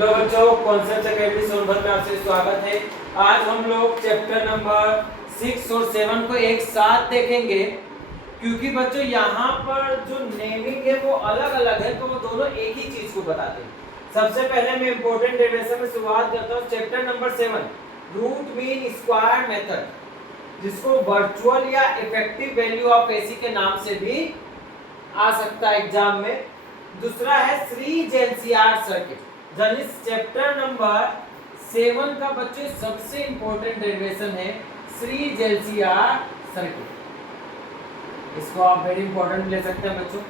Hello बच्चों, concept academy Sonbhadra में आपसे स्वागत है। आज हम लोग चैप्टर नंबर 6 और 7 को एक साथ देखेंगे, क्योंकि बच्चों यहाँ पर जो नेमिंग है वो अलग अलग है, तो वो दोनों एक ही चीज को बताते हैं। सबसे पहले मैं इंपॉर्टेंट डेरिवेशन में शुरुआत करता हूँ। Chapter number 7 root mean square method, जिसको वर्चुअल या इफेक्टिव वैल्यू ऑफ एसी के नाम से भी आ सकता है एग्जाम में। दूसरा है श्रीजेंसियार सर्किट। इस चैप्टर नंबर 7 का बच्चों सबसे इंपॉर्टेंट डेरिवेशन है श्रीजेंसियार सर्किट। इसको आप वेरी इंपॉर्टेंट ले सकते हैं बच्चों।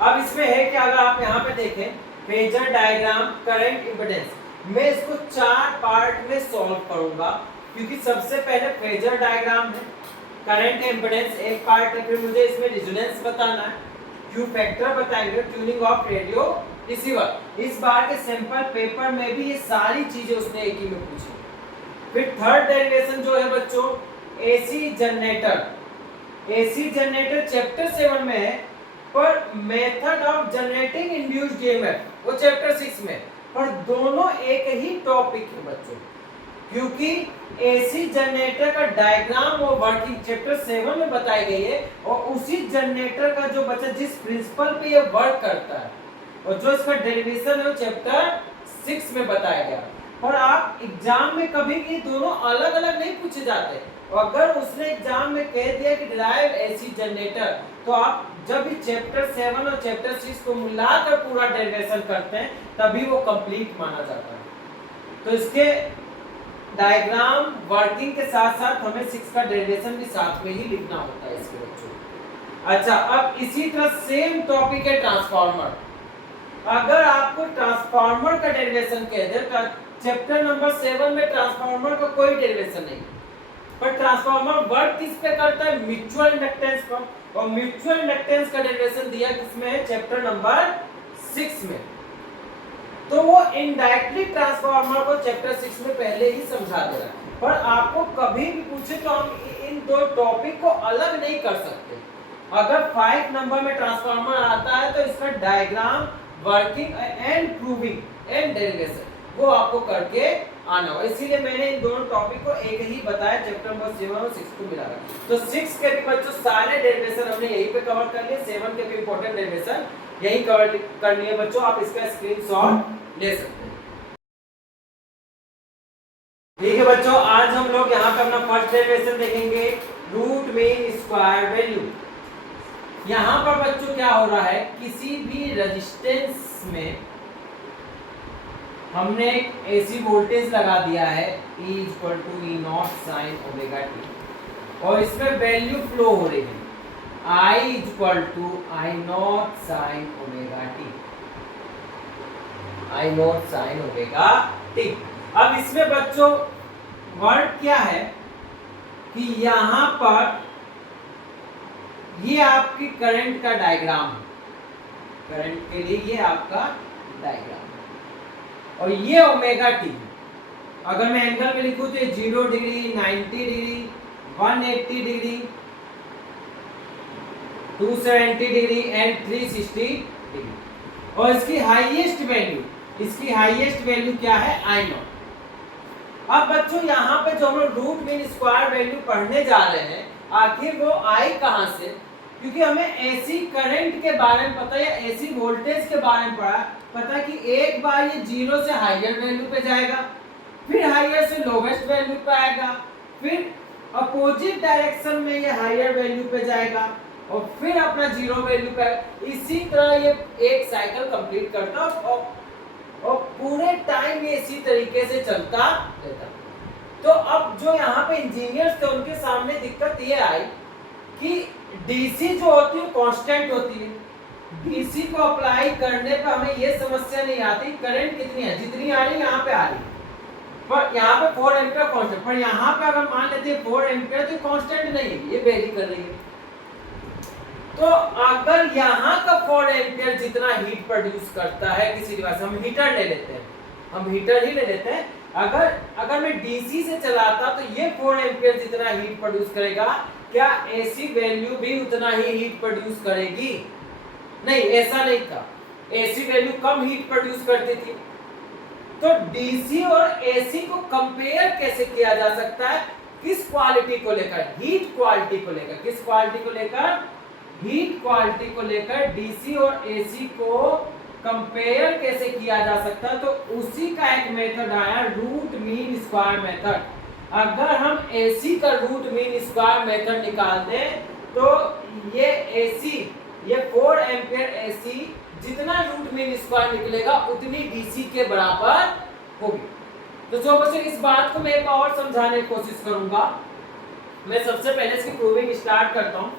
अब इसमें है कि अगर आप यहाँ पे देखें फेजर डायग्राम, करंट इंपेडेंस, मैं इसको 4 पार्ट में सॉल्व करूंगा, क्योंकि सबसे पहले फेजर डायग्राम है, करंट इंपेडेंस एक पार्ट है, फिर मुझे इसमें रेजोनेंस बताना है, क्यू फैक्टर बताएंगे, ट्यूनिंग ऑफ रेडियो रिसीवर। इस बार के सैंपल पेपर में भी ये सारी चीजें उसने एक ही में पूछी। फिर थर्ड डेरिवेशन जो है बच्चों AC generator. AC generator chapter 7 में है, पर method of generating induced EMF वो चैप्टर 6 में, पर दोनों एक ही टॉपिक है बच्चों, क्योंकि एसी जनरेटर का डायग्राम और वर्किंग चैप्टर 7 में बताई गई है, और उसी जनरेटर का जो बच्चा जिस प्रिंसिपल पे ये वर्क करता है और जो इसका डेरिवेशन है वो चैप्टर 6 में बताया गया। और आप एग्जाम में कभी भी दोनों अलग अलग नहीं पूछे जाते। और अगर उसने एग्जाम में कह दिया कि डिराइव एसी जनरेटर, तो आप जब भी चैप्टर 7 और चैप्टर 6 को मिलाकर पूरा डेरिवेशन करते हैं तभी वो कंप्लीट माना जाता है। तो इसके डायग्राम वर्किंग के साथ साथ हमें 6 का डेरिवेशन भी साथ में ही लिखना होता है इसके बच्चों। अच्छा, अब इसी तरह सेम टॉपिक है ट्रांसफार्मर। अगर आपको ट्रांसफार्मर का डेरिवेशन कह दे तो चैप्टर नंबर 7 में ट्रांसफार्मर का कोई डेरिवेशन नहीं, पर ट्रांसफार्मर वर्क किस पे करता है? म्यूचुअल इंडक्टेंस पर। और म्यूचुअल इंडक्टेंस का डेरिवेशन दिया किसमें है? चैप्टर नंबर 6 में। तो वो इनडायरेक्टली ट्रांसफार्मर को चैप्टर 6 में पहले ही समझा दे रहा है, पर आपको कभी भी पूछे तो हम इन दो टॉपिक को अलग नहीं कर सकते। अगर 5 नंबर में ट्रांसफार्मर आता है तो इसका diagram, working and proving and derivation वो आपको करके आना होगा। इसीलिए मैंने इन दोनों टॉपिक को एक ही बताया, चैप्टर नंबर 7 और 6 को मिला कर। तो 6 के भी बच्चों सारे डेरिवेशन हमने यहीं पे कवर कर लिए, 7 के भी इंपॉर्टेंट डेरिवेशन यही कवर करनी है बच्चों। आप इसका स्क्रीनशॉट ले सकते हैं। ठीक है बच्चों, आज हम लोग यहाँ पे अपना फर्स्ट डेरिवेशन देखेंगे, रूट मीन स्क्वायर वैल्यू। यहाँ पर बच्चों क्या हो रहा है, किसी भी रेजिस्टेंस में हमने एक एसी वोल्टेज लगा दिया है E = E0 sin omega t, और इसमें वैल्यू फ्लो हो रही है I = I0 sin omega t, I0 sin omega t। अब इसमें बच्चों वर्ड क्या है कि यहाँ पर ये आपकी करंट का डायग्राम है, करंट के लिए ये आपका डायग्राम है, और ये ओमेगा टी है। अगर मैं एंगल में लिखूं तो ये 0 degree, 90 degree, 180 degree, 270 degree and 360 degree. और इसकी हाईएस्ट वैल्यू क्या है? I0। अब बच्चों यहाँ पे जो हम लोग रूट मीन स्क्वायर वैल्यू पढ़ने जा रहे हैं, आखिर वो आई कहां से? क्योंकि हमें एसी करंट के बारे में पता है या एसी वोल्टेज के बारे में पता कि एक बार ये 0 से हायर वैल्यू पे जाएगा, फिर हायर से लोवेस्ट वैल्यू पे आएगा, फिर अपोजिट डायरेक्शन में ये हायर वैल्यू पे जाएगा, और फिर अपना 0 वैल्यू पे। इसी तरह ये एक साइकिल कंप्लीट करता और पूरे टाइम ये इसी तरीके से चलता रहता। तो अब जो यहाँ पे इंजीनियर्स थे उनके सामने दिक्कत ये आई कि डीसी जो होती है कांस्टेंट होती है, डीसी को अप्लाई करने पर हमें ये समस्या नहीं आती करंट कितनी है, जितनी आ रही है यहाँ पे आ रही है, पर यहाँ पे 4 एम्पीयर कांस्टेंट, पर यहाँ पे अगर मान लेते हैं 4 एम्पीयर तो कांस्टेंट नहीं है, ये वेरी कर रही है। तो अगर यहाँ का 4 एम्पीयर जितना हीट प्रोड्यूस करता है किसी डिवाइस, हम हीटर ले लेते हैं, हम हीटर ही ले लेते हैं, अगर मैं डीसी से चलाता तो ये 4 एम्पीयर जितना हीट प्रोड्यूस करेगा, क्या एसी वैल्यू भी उतना ही हीट प्रोड्यूस करेगी? नहीं, ऐसा नहीं था। एसी वैल्यू कम हीट प्रोड्यूस करती थी, तो डीसी और एसी को कंपेयर कैसे किया जा सकता है? किस क्वालिटी को लेकर? हीट क्वालिटी को लेकर। किस क्वालिटी को लेकर? हीट क्वालिटी को लेकर डीसी और एसी को कंपेयर कैसे किया जा सकता है? तो उसी का एक मेथड आया, रूट मीन स्क्वायर मेथड। अगर हम एसी का रूट मीन स्क्वायर मेथड निकाल दें तो ये एसी, ये 4 एम्पियर एसी जितना रूट मीन स्क्वायर निकलेगा उतनी डीसी के बराबर होगी। तो जो बच्चों इस बात को मैं एक और समझाने की कोशिश करूंगा। मैं सबसे पहले इसकी प्रूविंग स्टार्ट करता हूं।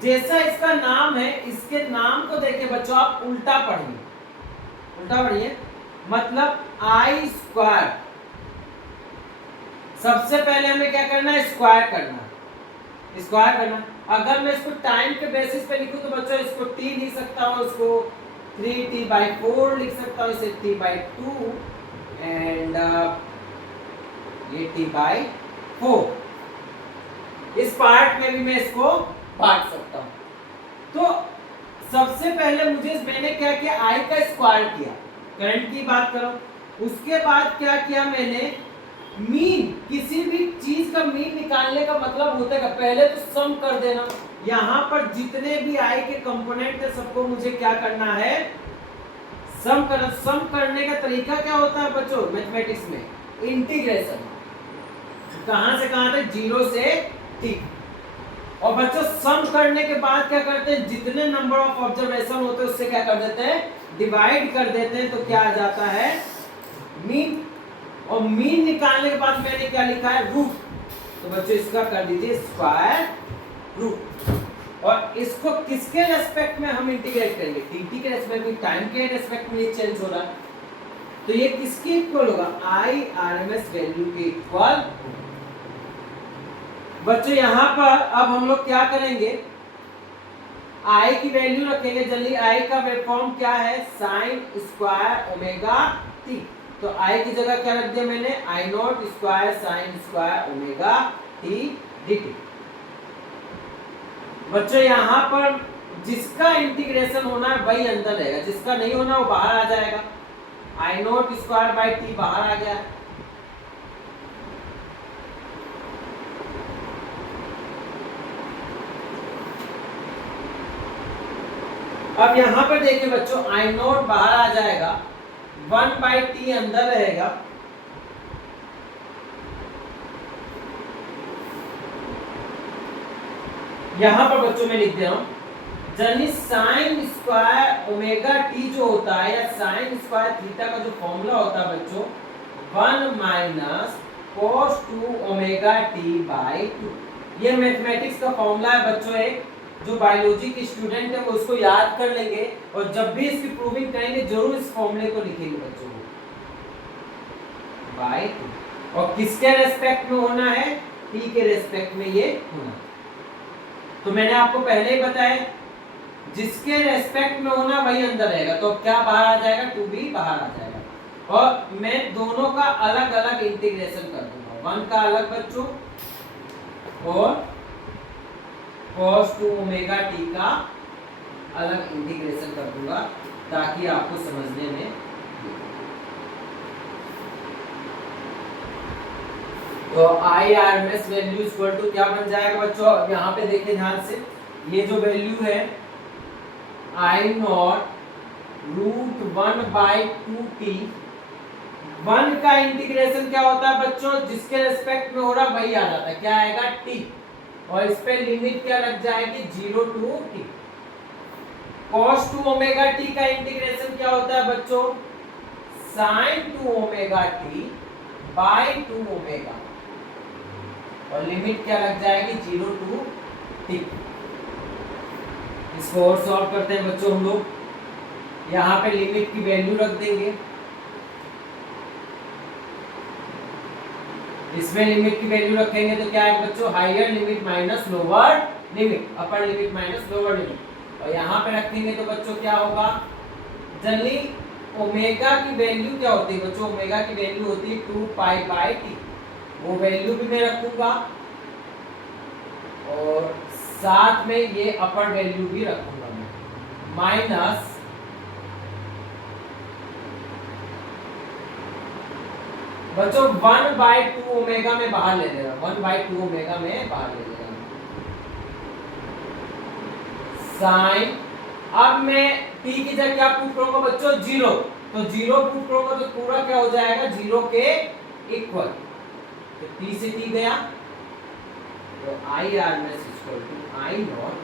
जैसा इसका नाम है, इसके नाम को देखिए बच्चों, आप उल्टा पढ़िए, उल्टा पढ़िए, मतलब आई स्क्वायर। सबसे पहले हमें क्या करना है? स्क्वायर करना, स्क्वायर करना। अगर मैं इसको टाइम के बेसिस पे लिखूं तो बच्चों इसको t लिख सकता हूं, इसको 3t/4 लिख सकता हूं, इसे t/2 एंड ये t/4। इस पार्ट में भी मैं इसको बांट सकता हूं। तो सबसे पहले मैंने क्या किया? i का स्क्वायर किया, करंट की बात करो। उसके बाद क्या किया मैंने? मीन, किसी भी चीज का मीन निकालने का मतलब होता है पहले तो सम कर देना। यहां पर जितने भी i के कंपोनेंट है सबको मुझे क्या करना है? सम करना। सम करने का तरीका क्या होता है बच्चों मैथमेटिक्स में? इंटीग्रेशन। कहां से कहां तक? 0 से t। और बच्चों सम करने के बाद क्या करते हैं? जितने नंबर ऑफ ऑब्जर्वेशन होते हैं उससे क्या कर देते हैं? डिवाइड कर देते हैं। तो क्या आ जाता है? मीन। और मीन निकालने के बाद मैंने क्या लिखा है? रूट। तो बच्चों इसका कर दीजिए स्क्वायर रूट। और इसको किसके रेस्पेक्ट में हम इंटीग्रेट करेंगे? टी के रेस्पेक्ट में, टाइम के रेस्पेक्ट में ये चेंज हो रहा है। तो ये किसके इक्वल होगा? आई आरएमएस वैल्यू के इक्वल। बच्चों यहां पर अब हम लोग क्या करेंगे? आई की वैल्यू रखेंगे। जल्दी, आई का वेवफॉर्म क्या है? Sine square omega t. तो आई की जगह क्या रख दिया मैंने? I naught square sine square omega t dt। बच्चों यहां पर जिसका इंटीग्रेशन होना है वही अंदर रहेगा, जिसका नहीं होना वो बाहर आ जाएगा। आई नॉट स्क्वायर बाई टी बाहर आ गया। अब यहां पर देखिए बच्चों, आई नॉट बाहर आ जाएगा, 1/t अंदर रहेगा। यहां पर बच्चों में लिख दे रहा हूं, यानी साइन स्क्वायर ओमेगा टी जो होता है या साइन स्क्वायर थीटा का जो फॉर्मूला होता है बच्चों, 1 - cos 2 ओमेगा टी बाई 2। ये मैथमेटिक्स का फॉर्मूला है बच्चों। एक जो बायोलॉजी के स्टूडेंट है वो उसको याद कर लेंगे और जब भी इसकी प्रूविंग करेंगे जरूर इस फॉर्मूले को लिखेंगे बच्चों बाई 2। और किसके रेस्पेक्ट में होना है? टी के रेस्पेक्ट में ये होना। तो मैंने आपको पहले ही बताया जिसके रेस्पेक्ट में होना वही अंदर रहेगा। तो क्या बाहर आ जाएगा? 2b बाहर आ जाएगा। और मैं दोनों का अलग अलग इंटीग्रेशन कर दूंगा, 1 का अलग बच्चों और cos 2 ओमेगा टी का अलग इंटीग्रेशन कर दूंगा ताकि आपको समझने में। तो आई आरएमएस वैल्यू इक्वल टू क्या बन जाएगा बच्चों? यहाँ पे देखिए ध्यान से, ये जो वैल्यू है आई नॉट √1/2t। 1 का इंटीग्रेशन क्या होता है बच्चों? जिसके रेस्पेक्ट में हो रहा वही आ जाता है। क्या आएगा? t। और इस पे लिमिट क्या लग जाएगी? 0 to t। cos 2 omega t का इंटीग्रेशन क्या होता है बच्चों? sin 2 omega t by 2 omega. और लिमिट क्या लग जाएगी? 0 to t। इसको और सॉल्व करते हैं बच्चों हम लोग। यहाँ पे लिमिट की वैल्यू रख देंगे, इसमें लिमिट की वैल्यू रखेंगे तो क्या है बच्चों? Higher limit minus lower limit, upper limit minus lower limit. और यहाँ पे रखेंगे तो बच्चों क्या होगा? जनरली ओमेगा की वैल्यू क्या होती है बच्चों? ओमेगा की वैल्यू होती है 2π/t। वो वैल्यू भी मैं रखूंगा और साथ में ये अपर वैल्यू भी रखूंगा मैं, माइनस बच्चों 1/2 ओमेगा में बाहर ले लेना, 1/2 ओमेगा में बाहर ले लेना साइन। अब मैं t की जगह क्या पुट करूंगा बच्चों, 0, तो 0 पुट करूंगा तो पूरा क्या हो जाएगा, 0 के इक्वल, तो t से t गया, तो I RMS equal to I naught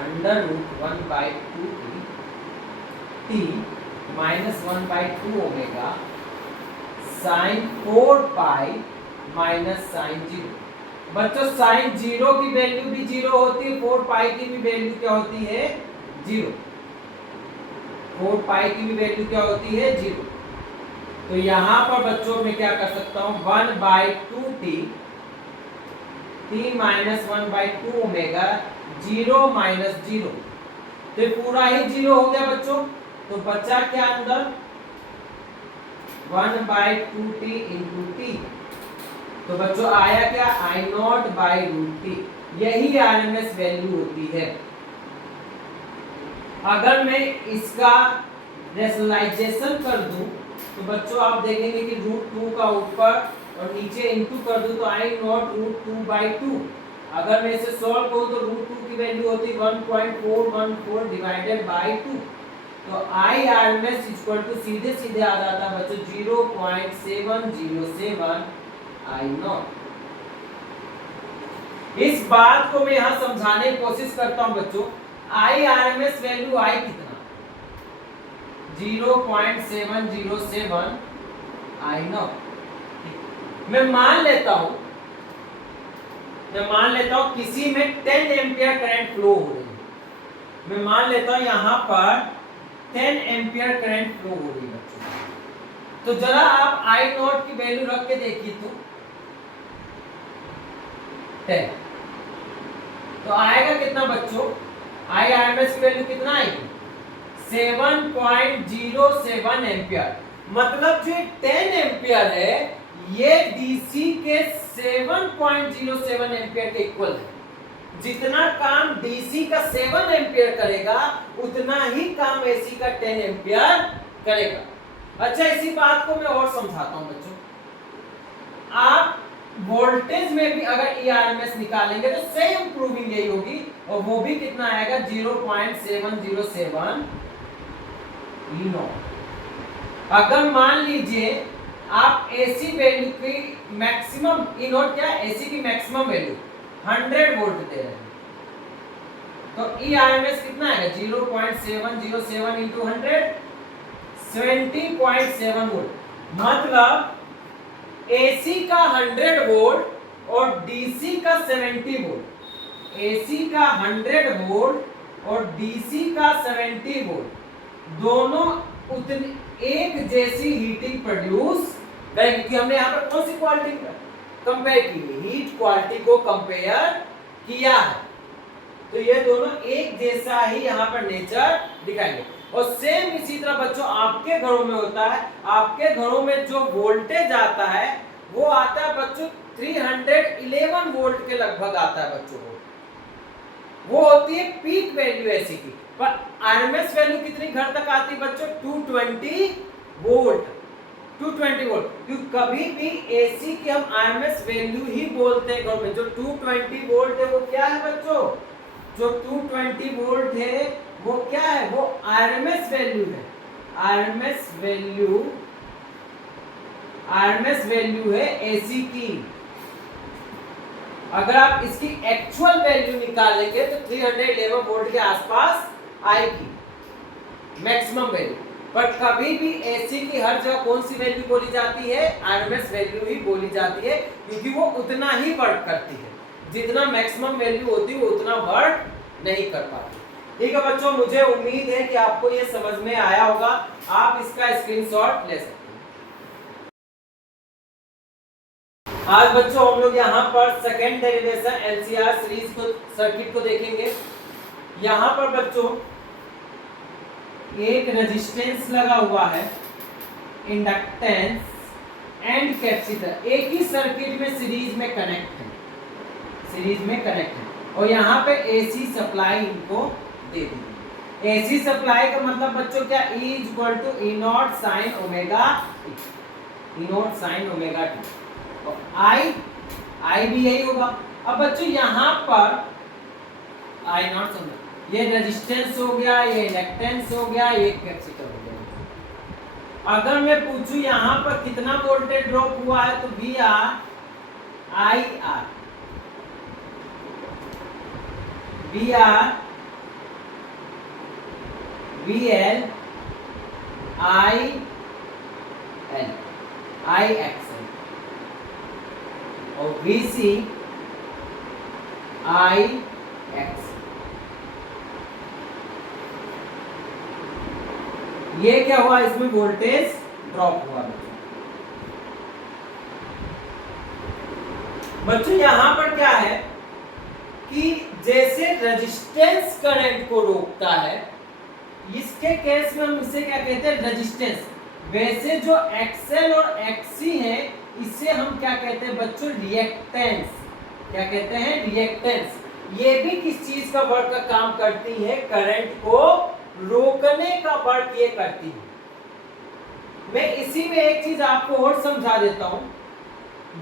under root 1/2 t minus 1/2 omega sine 4 pi minus sine 0। बच्चों साइन 0 की वैल्यू भी 0 होती है, 4 पाई की भी वैल्यू क्या होती है, 0। 4 पाई की भी वैल्यू क्या होती है, 0। तो यहां पर बच्चों मैं क्या कर सकता हूं, 1/2 t माइनस 1/2 ओमेगा 0 माइनस 0, तो ये पूरा ही 0 हो गया बच्चों। तो बचा क्या अंदर, 1/2 t इंटू t, तो बच्चों आया क्या, I naught by root T, यही आरएमएस वैल्यू होती है। अगर मैं इसका रेशनलाइजेशन कर दूं तो बच्चों आप देखेंगे कि √2 का ऊपर और नीचे इनटू कर दूं तो I नॉट √2/2। अगर मैं इसे सॉल्व करूं तो √2 की वैल्यू होती 1.414 डिवाइडेड बाय 2, तो I RMS इक्वल टू सीधे सीधे आ जाता है बच्चों 0.707 I नॉट। इस बात को मैं यहां समझाने की कोशिश करता हूं बच्चों, I RMS वैल्यू I कितना, 0.707 I नॉट। मैं मान लेता हूं किसी में 10 एम्पियर करंट फ्लो हो रही है, मैं मान लेता हूं यहां पर 10 एम्पियर करंट फ्लो हो रही है बच्चों। तो जरा आप I नॉट की वैल्यू रख के देखिए तो 10, तो आएगा कितना बच्चों, I RMS की वैल्यू कितना आएगी, 7.07 एम्पियर। मतलब जो 10 एम्पियर है ये डीसी के 7.07 एम्पियर के इक्वल है। जितना काम डीसी का 7 एम्पियर करेगा उतना ही काम एसी का 10 एम्पियर करेगा। अच्छा इसी बात को मैं और समझाता हूं बच्चों, आप वोल्टेज में भी अगर ERMS निकालेंगे तो सेम प्रूविंग यही होगी, और वो भी कितना आएगा 0.707 E नॉट। अगर मान लीजिए आप एसी वैल्यू की मैक्सिमम E नॉट क्या, एसी की मैक्सिमम वैल्यू 100 वोल्ट दे रहे हैं, तो ERMS कितना आएगा 0.707 इंटू 100 70.7 वोल्ट। मतलब एसी का 100 वोल्ट और डीसी का 70 वोल्ट, एसी का 100 वोल्ट और डीसी का 70 वोल्ट दोनों उतनी एक जैसी हीटिंग प्रोड्यूस करेंगे। क्योंकि हमने यहाँ पर कौन सी क्वालिटी कंपेयर की है, हीट क्वालिटी को कंपेयर किया है, तो ये दोनों एक जैसा ही यहाँ पर नेचर दिखाएंगे। और सेम इसी तरह बच्चों आपके घरों में होता है, आपके घरों में जो वोल्टेज आता है वो आता है बच्चों 311 वोल्ट के लगभग आता है बच्चों को, वो होती है पीक वैल्यू एसी की। पर आरएमएस वैल्यू कितनी घर तक आती है बच्चों, 220 वोल्ट, 220 वोल्ट। क्योंकि कभी भी एसी की हम आरएमएस वैल्यू ही बोलते हैं घर में। जो 220 वोल्ट है वो क्या है बच्चों, जो 220 वोल्ट है वो क्या है, वो आरएमएस वैल्यू है। आरएमएस वैल्यू है एसी की। अगर आप इसकी एक्चुअल वैल्यू निकालेंगे तो 311 वोल्ट के आसपास आएगी मैक्सिमम वैल्यू। पर कभी भी एसी की हर जगह कौन सी वैल्यू बोली जाती है, आरएमएस वैल्यू ही बोली जाती है, क्योंकि वो उतना ही वर्क करती है, जितना मैक्सिमम वैल्यू होती है वो उतना वर्क नहीं कर पाती। ठीक है बच्चों, मुझे उम्मीद है कि आपको ये समझ में आया होगा। आप इसका स्क्रीनशॉट ले सकते हैं। आज बच्चों हम लोग यहाँ पर सेकेंड डेरिवेशन एलसीआर सीरीज को सर्किट को देखेंगे। यहाँ पर बच्चों एक रेजिस्टेंस लगा हुआ है, इंडक्टेंस एंड कैपेसिटर एक ही सर्किट में सीरीज में कनेक्ट है, और यहाँ पे एसी सप्लाई इनको दे दी। एसी सप्लाई का मतलब बच्चों क्या, E = E0 sin ओमेगा। ई नॉट साइन ओमेगा टी, और आई भी यही होगा। अब बच्चों यहाँ पर आई नॉट समझ, ये रेजिस्टेंस हो गया, ये इंडक्टेंस हो गया, ये कैपेसिटर हो गया। अगर मैं पूछूं यहाँ पर कितना वोल्टेज ड्रॉप हुआ है तो V R I R, V R V L I L I X L, और वी सी आई एक्स। ये क्या हुआ, इसमें वोल्टेज ड्रॉप हुआ बच्चों। यहां पर क्या है कि जैसे रेजिस्टेंस करंट को रोकता है, इसके केस में हम इसे क्या कहते हैं, रेजिस्टेंस। वैसे जो एक्सएल और एक्सी है इसे हम क्या कहते हैं बच्चों, रिएक्टेंस। क्या कहते हैं, रिएक्टेंस। ये भी किस चीज का वर्क का काम करती है, करंट को रोकने का वर्क ये करती है। मैं इसी में एक चीज आपको और समझा देता हूं।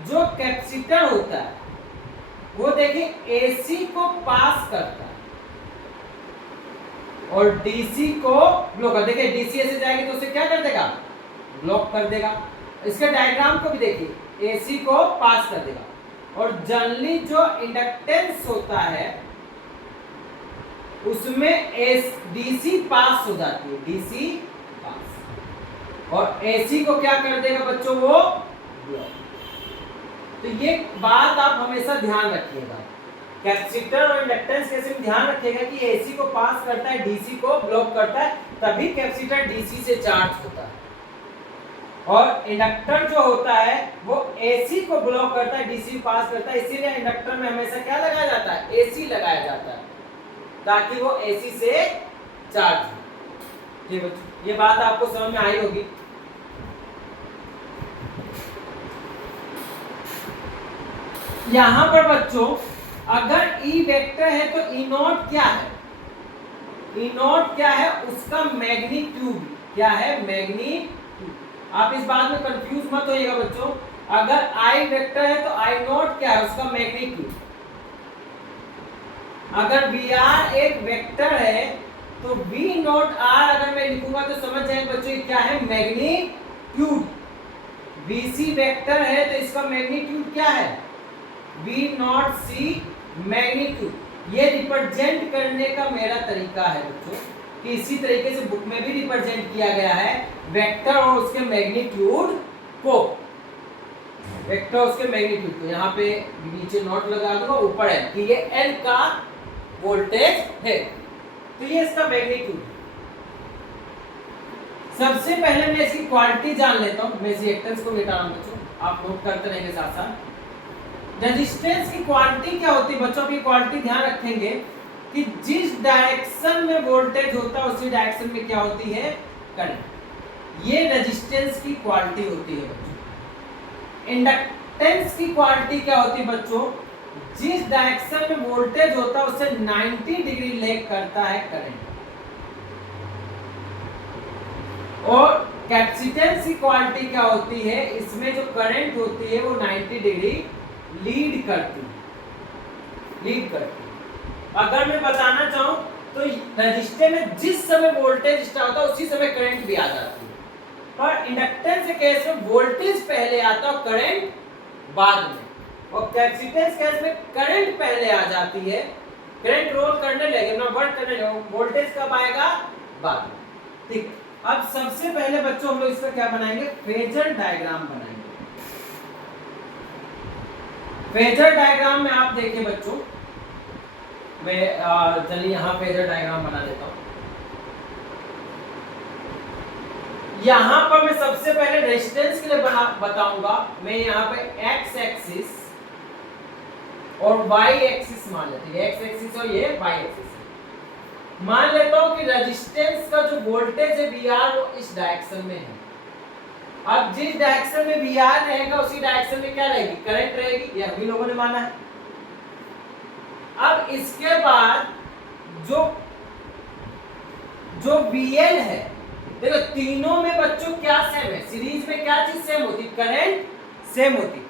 जो कैपेसिटर होता है वो देखिए एसी को पास करता है और डीसी को ब्लॉक कर। देखिए डीसी ऐसे जाएगी तो उसे क्या कर देगा, ब्लॉक कर देगा। इसके डायग्राम को भी देखिए, एसी को पास कर देगा। और जनरली जो इंडक्टेंस होता है उसमें डीसी पास हो जाती है, डीसी पास, और एसी को क्या कर देगा बच्चों, वो ब्लॉक। तो ये बात आप हमेशा ध्यान रखिएगा, कैपेसिटर और इंडक्टेंस कैसे ध्यान रखिएगा कि एसी को पास करता है, डीसी को ब्लॉक करता है, तभी कैपेसिटर डीसी से चार्ज होता है। और इंडक्टर जो होता है वो एसी को ब्लॉक करता है, डीसी पास करता है। इसीलिए इंडक्टर में हमेशा क्या लगाया जाता है, एसी लगाया जाता है, ताकि वो एसी से चार्ज हो। ठीक बच्चों, ये बात आपको समझ में आई होगी। यहां पर बच्चों अगर ई वेक्टर है तो ई नॉट क्या है, ई नॉट क्या है, उसका मैग्नीट्यूड क्या है, मैग्नीट्यूड। आप इस बात में कंफ्यूज मत होइएगा बच्चों। अगर आई वेक्टर है तो आई नॉट क्या है, उसका मैग्नीट्यूड। अगर वी आर एक वेक्टर है तो वी नॉट आर अगर मैं लिखूंगा तो समझ जाएंगे बच्चों ये क्या है, मैग्नीट्यूड। वी सी वेक्टर है तो इसका मैग्नीट्यूड क्या है, वी नॉट सी मैग्नीट्यूड। ये रिप्रेजेंट करने का मेरा तरीका है बच्चों कि इसी तरीके से बुक में भी रिप्रेजेंट किया गया है वेक्टर और उसके मैग्नीट्यूड को। वेक्टर उसके मैग्नीट्यूड को यहाँ पे नीचे नोट लगा दूंगा, ऊपर है कि ये एल का वोल्टेज है, तो ये इसका मैग्नीट्यूड। सबसे पहले मैं इसकी क्वालिटी जान लेता हूं। मैं रिएक्टेंस को मिटा रहा हूं बच्चों, आप नोट करते रहेंगे साथ साथ। रेजिस्टेंस की क्वालिटी क्या होती है बच्चों, की क्वालिटी ध्यान रखेंगे कि जिस डायरेक्शन में वोल्टेज होता है उसी डायरेक्शन में क्या होती है, करंट। ये रेजिस्टेंस की क्वालिटी होती है बच्चों। इंडक्टेंस की क्वालिटी क्या होती है बच्चों, जिस डायरेक्शन में वोल्टेज होता है उससे 90 डिग्री लेग करता है करंट। और कैपेसिटेंस की क्वालिटी क्या होती है, इसमें जो करंट होती है वो 90 डिग्री लीड करती है। अगर मैं बताना चाहूं तो रजिस्टर में जिस समय वोल्टेज स्टार्ट होता है उसी समय करंट भी आ जाती है। पर इंडक्टेंस के केस में वोल्टेज पहले आता है, करंट बाद में। और कैपेसिटेंस केस में करंट पहले आ जाती है, करंट रोल करने लगे ना, वर्क करने लगे, वोल्टेज कब आएगा, बाद में। ठीक, अब सबसे पहले बच्चों हम लोग इसका क्या बनाएंगे, फेजर डायग्राम बनाएंगे। फेजर डायग्राम में आप देखिए बच्चों, मैं चलिए यहाँ फेजर डायग्राम बना देता हूँ। यहाँ पर मैं सबसे पहले रेजिस्टेंस के लिए बताऊंगा। मैं यहाँ पे एक्स एक्सिस और वाई एक्सिस मान लेते हैं, एक्स एक्सिस और ये वाई एक्सिस। मान लेता हूँ कि रेजिस्टेंस का जो वोल्टेज है वी आर वो इस डायरेक्शन में है। अब जिस डायरेक्शन में वी आर रहेगा उसी डायरेक्शन में क्या रहेगी, करंट रहेगी, ये अभी लोगों ने माना है। अब इसके बाद जो वीएल है, देखो तीनों में बच्चों क्या सेम है, सीरीज में क्या चीज सेम होती, करंट सेम होती।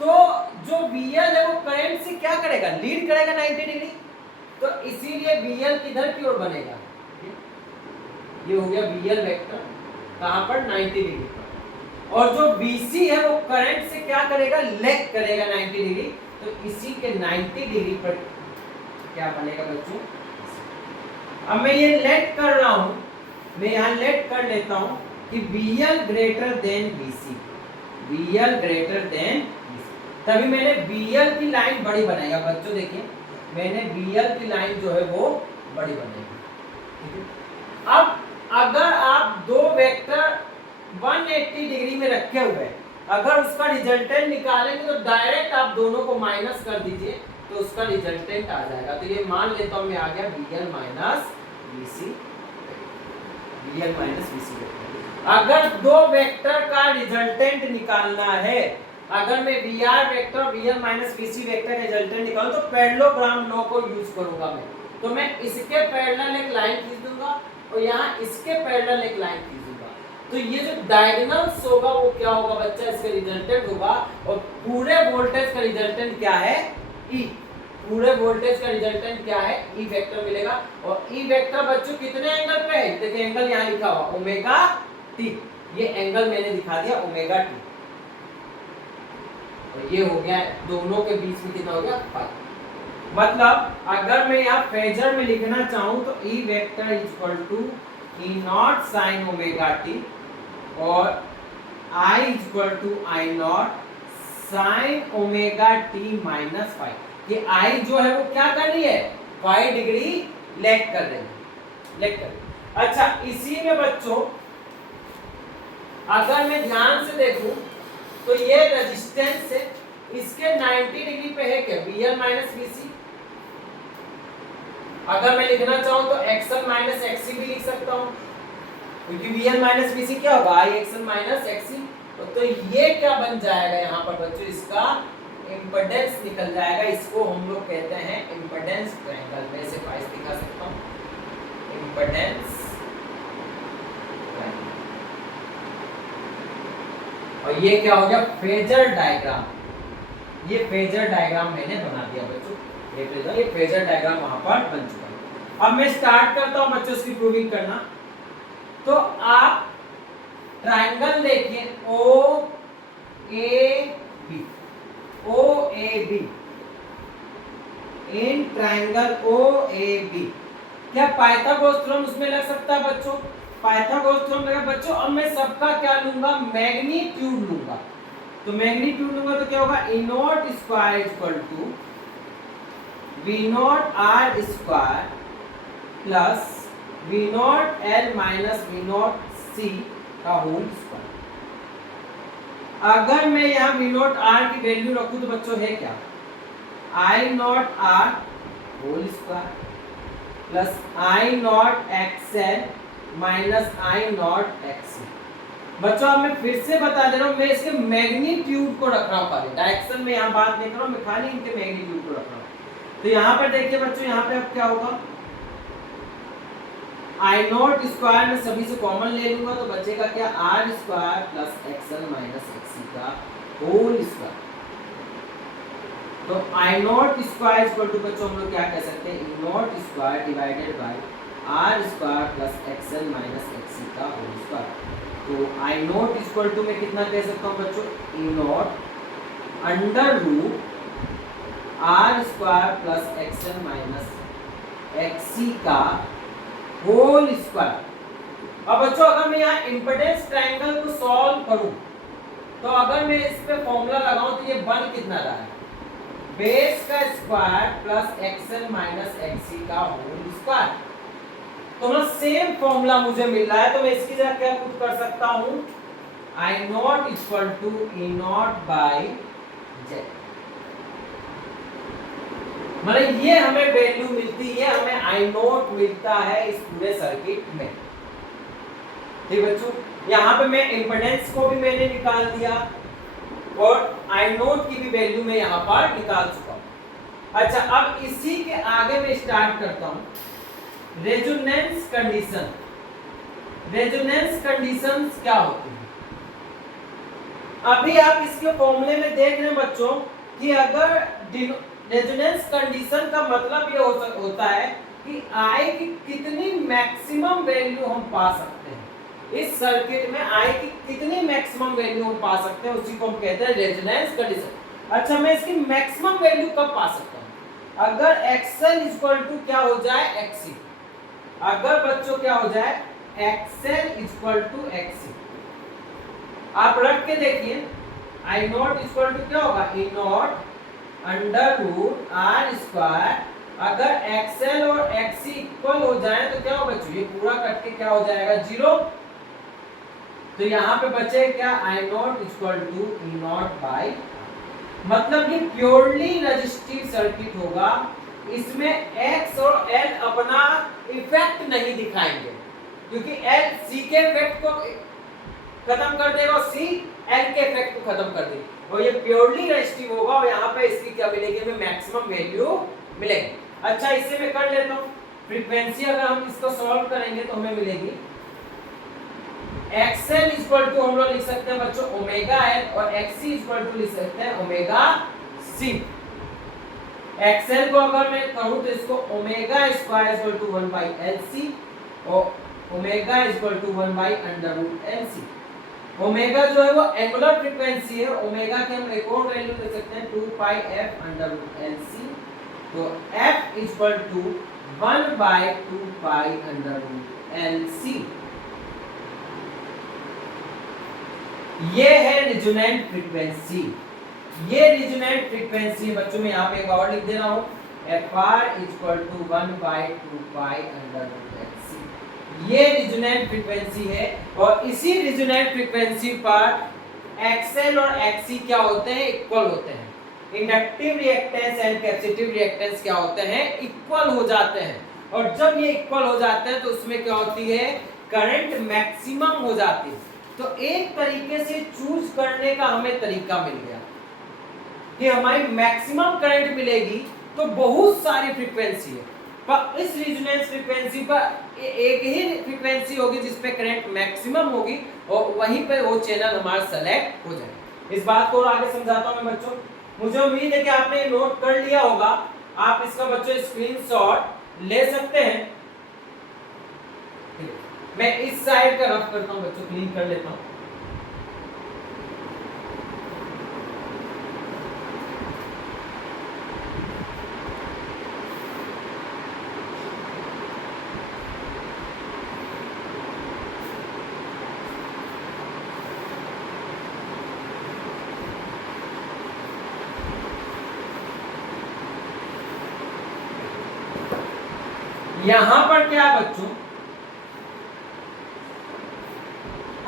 तो जो VL है वो करंट से क्या करेगा, लीड करेगा 90 डिग्री। तो इसीलिए VL किधर की ओर बनेगा, ये हो गया VL वेक्टर कहां पर, 90 डिग्री पर। और जो VC है वो करंट से क्या करेगा, लेग करेगा 90 डिग्री। तो इसी के 90 डिग्री पर क्या बनेगा बच्चों। अब मैं ये लेट कर रहा हूं, मैं यहां लेट कर लेता हूं कि VL greater than VC, VL greater than VC। तभी मैंने VL की लाइन बड़ी बनाई। अब बच्चों देखिए मैंने VL की लाइन जो है वो बड़ी बनाई। अब अगर आप दो वेक्टर 180 डिग्री में रखे हुए हैं, अगर उसका रिजल्टेंट निकालेंगे तो डायरेक्ट आप दोनों को माइनस कर दीजिए तो उसका रिजल्टेंट आ जाएगा। तो ये मान लेता हूं मैं आ गया VL minus VC, VL minus VC। अगर दो वेक्टर का रिजल्टेंट निकालना है, अगर मैं VR वेक्टर और VL माइनस VC वेक्टर का रिजल्टेंट निकालूं तो पैरेललोग्राम लॉ को यूज करूंगा मैं। तो मैं इसके पैरेलल एक लाइन खींच दूंगा और यहाँ इसके पैरेलल एक लाइन खींचूंगा। तो ये जो डायगोनल्स होगा वो क्या होगा बच्चा, इसका रिजल्टेंट होगा। और पूरे वोल्टेज का रिजल्टेंट क्या है, E। पूरे वोल्टेज का रिजल्टेंट क्या है, E वेक्टर मिलेगा। और E वेक्टर बच्चों कितने एंगल पे है, देखिए एंगल यहाँ लिखा हुआ ओमेगा टी, ये एंगल मैंने दिखा दिया ओमेगा टी। और ये हो गया दोनों के बीच में कितना हो गया, फाइव। मतलब अगर मैं यहाँ फेजर में लिखना चाहूं तो E vector equal to E naught sine omega T और I equal to I naught sine omega T minus 5। ये I जो है वो क्या कर रही है, 5 डिग्री लेग कर रही है, लेग कर रही है। अच्छा इसी में बच्चों अगर मैं ध्यान से देखूं तो ये रेजिस्टेंस है, इसके 90 डिग्री पे है क्या, VL माइनस VC। अगर मैं लिखना चाहूं तो XL माइनस XC भी लिख सकता हूं, क्योंकि VL माइनस VC क्या होगा, IXL माइनस XC। तो ये क्या बन जाएगा यहाँ पर बच्चों, इसका इम्पीडेंस निकल जाएगा। इसको हम लोग कहते हैं इम्पीडेंस ट्रायंगल। मैं इसे फाइस दिखा सकता हूँ, इम्पीडेंस। और ये क्या हो गया, फेजर डायग्राम। ये फेजर डायग्राम मैंने बना दिया बच्चों, ये फेजर डायग्राम वहां पर बन चुका है। अब मैं स्टार्ट करता हूं बच्चों इसकी प्रूविंग करना। तो आप ट्रायंगल देखिए OAB, OAB, in triangle OAB क्या पाइथागोरस थ्योरम उसमें लग सकता है बच्चों, पाइथागोरस थ्योरम लगा बच्चों। अब मैं सबका क्या लूंगा, मैग्नीट्यूड लूंगा। तो मैग्नीट्यूड लूंगा तो क्या होगा, E naught square equal to V naught R square plus V naught L minus V naught C का होल स्क्वायर। अगर मैं यहाँ V नॉट R की वैल्यू रखूं तो बच्चों है क्या, I naught R whole square plus I naught XL minus I naught XC। बच्चों अब मैं फिर से बता दे रहा हूँ, मैं इसके मैग्नीट्यूड को रख रहा हूँ, खाली डायरेक्शन में यहाँ बात नहीं कर रहा हूँ, मैं खाली इनके मैग्नीट्यूड को रख रहा हूँ। तो यहाँ पर देखिए बच्चों, यहाँ पे अब क्या होगा, I नॉट स्क्वायर में सभी से कॉमन ले लूंगा तो बचेगा क्या, R square plus XL minus XC का होल स्क्वायर। तो I naught square equal to बच्चों हम लोग क्या कह सकते हैं, E naught square divided by R square plus XL minus XC का होल स्क्वायर। तो I नॉट इक्वल टू मैं कितना कह सकता हूँ बच्चों, E naught under root R square plus XL minus XC का होल स्क्वायर। अब बच्चों अगर मैं यहाँ इम्पीडेंस ट्रायंगल को सॉल्व करूं तो अगर मैं इस पे फॉर्मूला लगाऊं तो ये बन कितना रहा है, बेस का square plus XL minus XC का होल स्क्वायर। तो मतलब सेम फॉर्मूला मुझे मिल रहा है, तो मैं इसकी जगह क्या पुट कर सकता हूं, I naught equal to E naught by Z। मतलब ये हमें वैल्यू मिलती है, हमें I नॉट मिलता है इस पूरे सर्किट में। ठीक बच्चों, यहाँ पे मैं इम्पीडेंस को भी मैंने निकाल दिया और I नॉट की भी वैल्यू मैं यहाँ पर निकाल चुका हूँ। अच्छा अब इसी के आगे मैं स्टार्ट करता हूँ रेजोनेंस कंडीशन। रेजोनेंस कंडीशंस क्या होती है? अभी आप इसके फॉर्मूले में देख रहे हैं बच्चों कि अगर रेजोनेंस कंडीशन का मतलब ये होता है कि आई की कितनी मैक्सिमम वैल्यू हम पा सकते हैं, इस सर्किट में आई की कितनी मैक्सिमम वैल्यू हम पा सकते हैं, उसी को हम कहते हैं रेजोनेंस कंडीशन। अच्छा, मैं इसकी मैक्सिमम वैल्यू कब पा सकता हूं? अगर XL इक्वल टू क्या हो जाए XC। अगर बच्चों क्या हो जाए XL इक्वल टू XC, आप रख के देखिए आई नॉट इक्वल टू क्या होगा E naught under root R square. अगर XL और XC इक्वल हो जाए तो क्या होगा बच्चों, ये पूरा कट के क्या हो जाएगा 0। तो यहाँ पे बचे क्या I naught equal to E naught by, मतलब ये प्योरली रजिस्टिव सर्किट होगा। इसमें X और L अपना इफेक्ट नहीं दिखाएंगे, क्योंकि L C के इफेक्ट को खत्म कर देगा और C L के इफेक्ट को खत्म कर देगा, और ये प्योरली रेजिस्टिव होगा। और यहाँ पे इसकी क्या मिलेगी, हमें मैक्सिमम वैल्यू मिलेगी। अच्छा, इसे मैं कर लेता हूँ। फ्रीक्वेंसी अगर हम इसको सॉल्व करेंगे तो हमें मिलेगी XL इक्वल टू हम लोग लिख सकते हैं बच्चों ओमेगा L, और XC इक्वल टू लिख सकते हैं ओमेगा C। XL को अगर मैं कहूँ तो इसको omega square equal to 1 by LC, और omega equal to 1 by under root LC। Omega जो है वो एंगुलर फ्रीक्वेंसी है, ओमेगा के हम एक और वैल्यू दे सकते हैं 2 pi f under root LC। तो f equal to 1 by 2 pi under root LC। ये है रिजोनेंट फ्रीक्वेंसी। ये रिजोनेंट फ्रीक्वेंसी बच्चों में यहाँ पे एक और लिख दे रहा हूँ fr equal to 1 by 2 pi under root LC। ये रिजोनेंट फ्रीक्वेंसी है, और इसी रिजोनेंट फ्रीक्वेंसी पर XL और XC क्या होते हैं, इक्वल होते हैं। Inductive reactance and capacitive reactance क्या होते हैं, इक्वल हो जाते हैं। और जब ये इक्वल हो जाते हैं तो उसमें क्या होती है, करंट मैक्सिमम हो जाती है। तो एक तरीके से चूज करने का हमें तरीका मिल गया कि हमारी मैक्सिमम करंट मिलेगी तो बहुत सारी फ्रीक्वेंसी है, पर इस रेजोनेंस फ्रीक्वेंसी पर एक ही फ्रीक्वेंसी होगी जिस पे करंट मैक्सिमम होगी, और वहीं पे वो चैनल हमारा सेलेक्ट हो जाए। इस बात को और आगे समझाता हूं मैं बच्चों। मुझे उम्मीद है कि आपने नोट कर लिया होगा। आप इसका बच्चों स्क्रीनशॉट ले सकते हैं। मैं इस साइड का रफ करता हूं बच्चों, क्लीन कर लेता हूं। यहां पर क्या बच्चों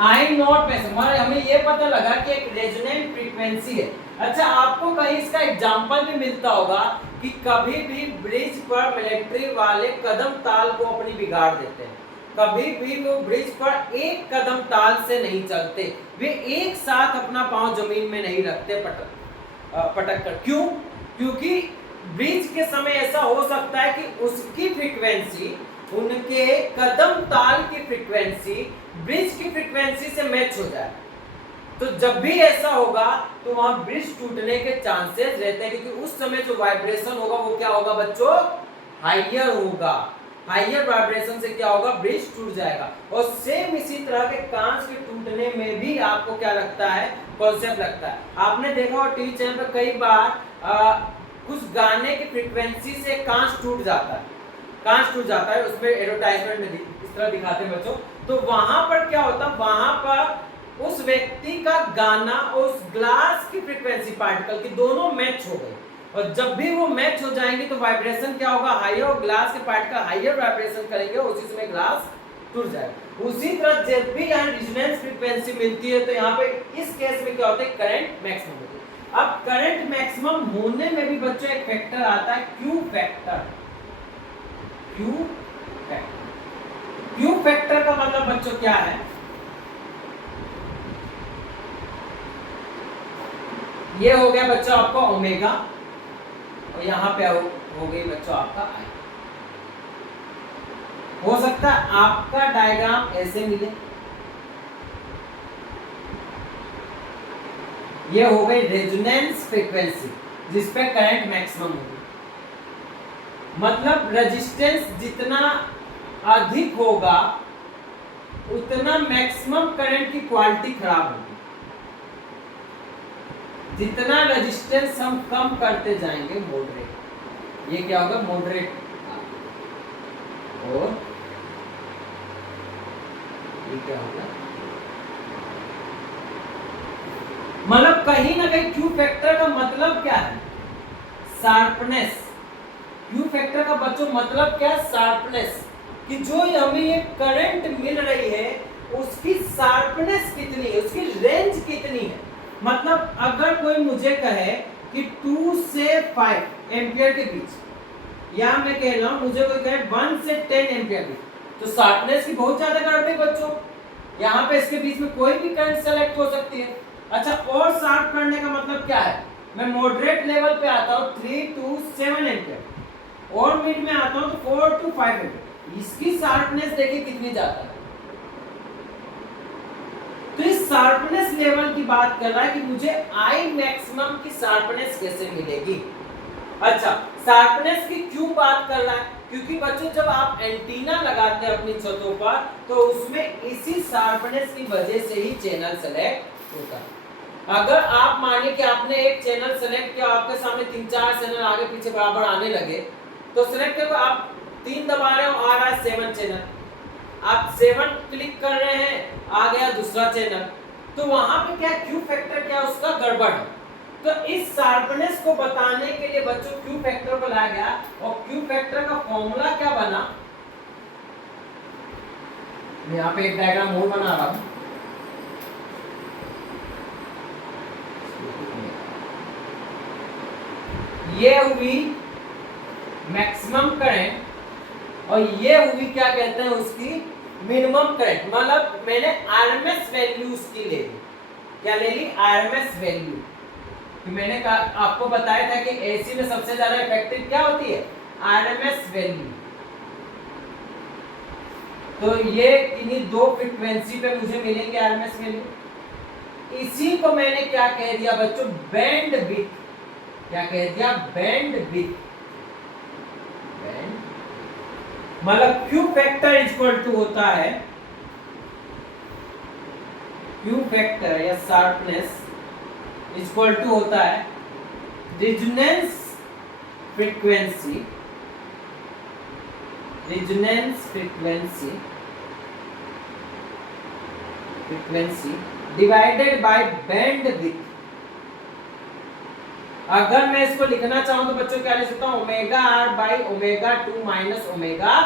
आई नॉट में हमें ये पता लगा कि एक रेजोनेंट फ्रीक्वेंसी है। अच्छा, आपको कहीं इसका एग्जांपल भी मिलता होगा कि कभी भी ब्रिज पर मिलिट्री वाले कदम ताल को अपनी बिगाड़ देते हैं। कभी भी वो ब्रिज पर एक कदम ताल से नहीं चलते, वे एक साथ अपना पांव जमीन में नहीं रखते पटक कर। क्यों? क्योंकि ब्रिज के समय ऐसा हो सकता है कि उसकी फ्रीक्वेंसी, उनके कदम ताल की फ्रीक्वेंसी ब्रिज की फ्रीक्वेंसी से मैच हो जाए। तो जब भी ऐसा होगा तो वहां ब्रिज टूटने के चांसेस रहते हैं, क्योंकि उस समय जो वाइब्रेशन होगा वो क्या होगा बच्चों, हाइयर होगा। हाइयर वाइब्रेशन से क्या होगा, ब्रिज टूट जाएगा। और सेम इसी तरह के कांच के टूटने में भी आपको क्या लगता है, कॉन्सेप्ट लगता है। आपने देखा और टीवी चैनल पर कई बार कुछ गाने की फ्रीक्वेंसी से कांच टूट जाता है, कांच टूट जाता है, उसमें एडवर्टाइजमेंट में इस तरह दिखाते हैं बच्चों। तो वहां पर क्या होता है, वहां पर उस व्यक्ति का गाना और उस ग्लास की फ्रीक्वेंसी पार्टिकल की दोनों मैच हो गई, और जब भी वो मैच हो जाएंगे तो वाइब्रेशन क्या होगा, हाइयर, और ग्लास के पार्टिकल हाइयर वाइब्रेशन करेंगे, उसी समय ग्लास टूट जाएगा। उसी तरह जब भी यहाँ रेजोनेंस फ्रीक्वेंसी मिलती है तो यहाँ पे इस केस में क्या होता है, करंट मैक्सिमम होता है। अब करंट मैक्सिमम होने में भी बच्चों एक फैक्टर आता है, Q factor. Q factor, Q factor का मतलब बच्चों क्या है, ये हो गया बच्चों आपका ओमेगा, और यहां पे हो गई बच्चों आपका आई। हो सकता है आपका डायग्राम ऐसे मिले, ये हो गई रेजोनेंस फ्रीक्वेंसी जिस पे करंट मैक्सिमम होगी। मतलब रेजिस्टेंस जितना अधिक होगा उतना मैक्सिमम करंट की क्वालिटी खराब होगी। जितना रेजिस्टेंस हम कम करते जाएंगे मॉडरेट, ये क्या होगा मॉडरेट, और ये क्या होगा, मतलब कहीं ना कहीं क्यू फैक्टर का मतलब क्या है, शार्पनेस। क्यू फैक्टर का बच्चों मतलब क्या है, शार्पनेस, कि जो हमें ये करंट मिल रही है उसकी शार्पनेस कितनी है, उसकी रेंज कितनी है। मतलब अगर कोई मुझे कहे कि 2 से 5 एम्पियर के बीच, या मैं कह रहा हूं मुझे कोई कहे 1 से 10 एम्पियर के बीच, तो शार्पनेस की बहुत ज्यादा करंट है बच्चों, यहाँ पे इसके बीच में कोई भी करंट सेलेक्ट हो सकती है। अच्छा, और शार्प करने का मतलब क्या है, मैं मॉडरेट लेवल पे आता हूँ 3 to 7 एम्पियर, और मिड में आता हूँ तो 4 to 5 एम्पियर, इसकी शार्पनेस देखिए कितनी ज्यादा है। तो इस शार्पनेस लेवल की बात कर रहा है कि मुझे आई मैक्सिमम की शार्पनेस कैसे मिलेगी। अच्छा, शार्पनेस की क्यों बात कर रहा है, क्योंकि बच्चों जब आप एंटीना लगाते हैं अपनी छतों पर तो उसमें इसी शार्पनेस की वजह से ही चैनल सेलेक्ट होता है। अगर आप मानिए कि आपने एक चैनल सेलेक्ट किया, आपके सामने 3-4 चैनल आगे पीछे बराबर आने लगे, तो सेलेक्ट करके आप 3 दबा रहे हो, आ रहा है 7 चैनल, आप 7 क्लिक कर रहे हैं, आ गया दूसरा चैनल, तो वहां पे क्या क्यू फैक्टर क्या उसका गड़बड़ है। तो इस शार्पनेस को बताने के लिए बच्चों क्यू फैक्टर को लाया गया, और क्यू फैक्टर का फॉर्मूला क्या बना, मैं यहाँ पे एक डायग्राम और बना रहा हूं। ये हुई मैक्सिमम करंट और ये हुई क्या कहते हैं उसकी मिनिमम करंट। मतलब मैंने आरएमएस वैल्यू उसकी ले ली, क्या ले ली, आरएमएस वैल्यू। कि मैंने आपको बताया था कि एसी में सबसे ज्यादा इफेक्टिव क्या होती है, आरएमएस वैल्यू। तो ये इन्हीं दो फ्रीक्वेंसी पे मुझे मिलेंगे आरएमएस वैल्यू। इसी को मैंने क्या कह दिया बच्चों, बैंड विड्थ। क्या कह दिया, बैंड विड्थ। मतलब क्यू फैक्टर इक्वल टू होता है, क्यू फैक्टर या शार्पनेस इक्वल टू होता है resonance frequency, resonance frequency divided by band width. अगर मैं इसको लिखना चाहूं तो बच्चों क्या लिख सकता हूं, omega R by omega 2 minus omega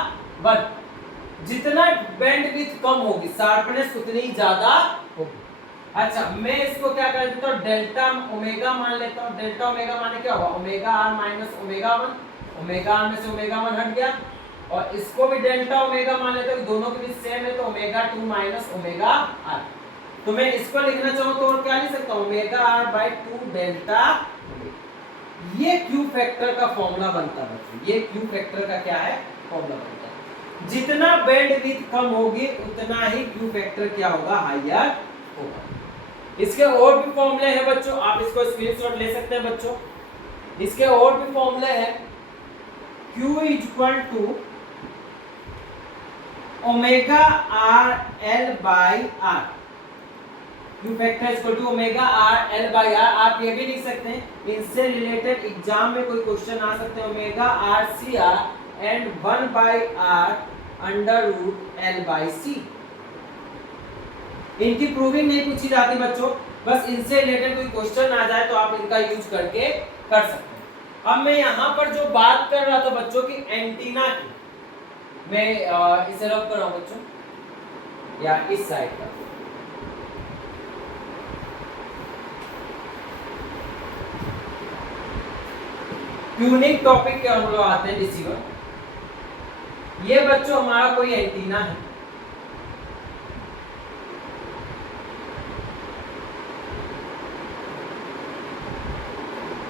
1। जितना बैंडविड्थ कम होगी शार्पनेस उतनी ही ज्यादा होगी। अच्छा, मैं इसको क्या कर देता हूं, डेल्टा ओमेगा मान लेता हूं। डेल्टा ओमेगा माने क्या होगा, omega R minus omega 1। Omega R में से ओमेगा 1 हट गया, और इसको भी डेल्टा ओमेगा मान लेता हूं, दोनों के बीच सेम है, तो ओमेगा 2 माइनस ओमेगा आर। तो मैं इसको लिखना चाहूं तो और क्या लिख सकता हूं, ओमेगा आर बाई 2 डेल्टा। ये क्यू फैक्टर का फॉर्मूला बनता है। ये क्यू फैक्टर का क्या है, फॉर्मूला बनता है। जितना बैंडविड्थ कम होगी उतना ही क्यू फैक्टर क्या होगा, हायर होगा। इसके और भी फॉर्मूले हैं बच्चों, आप इसको स्क्रीनशॉट ले सकते हैं बच्चों। इसके और भी फॉर्मूले हैं, Q equal to omega R L by R. Q factor equal to omega R L by R. आप ये भी लिख सकते हैं, इनसे रिलेटेड एग्जाम में कोई क्वेश्चन आ सकते हैं, omega R C R and 1 by R under root L by C. इनकी प्रूविंग नहीं पूछी जाती बच्चों, बस इनसे रिलेटेड कोई क्वेश्चन आ जाए तो आप इनका यूज करके कर सकते हैं। अब मैं यहाँ पर जो बात कर रहा था बच्चों की एंटीना की, मैं इसे रब कर रहा हूँ बच्चों, या इस साइड का। ट्यूनिंग टॉपिक के हम लोग आते हैं, रिसीवर। ये बच्चों हमारा कोई एंटीना है,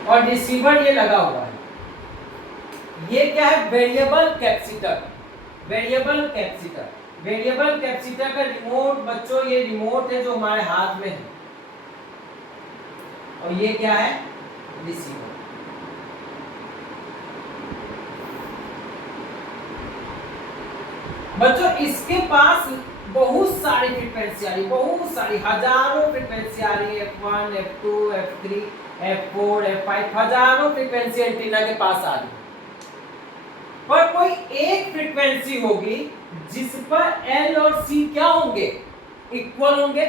और रिसीवर ये लगा हुआ है। ये क्या है, variable capacitor. Variable capacitor. Variable capacitor का रिमोट बच्चों, ये रिमोट है जो हमारे हाथ में है, और ये क्या है, रिसीवर। बच्चों इसके पास बहुत सारी फ्रीक्वेंसी आ रही, बहुत सारी, हजारों फ्रीक्वेंसी आ रही है, F1, F2, F3, F4, F5, हजारों फ्रीक्वेंसी एंटीना के पास आ रही है। पर कोई एक फ्रीक्वेंसी होगी जिस पर L और C क्या होंगे, इक्वल होंगे।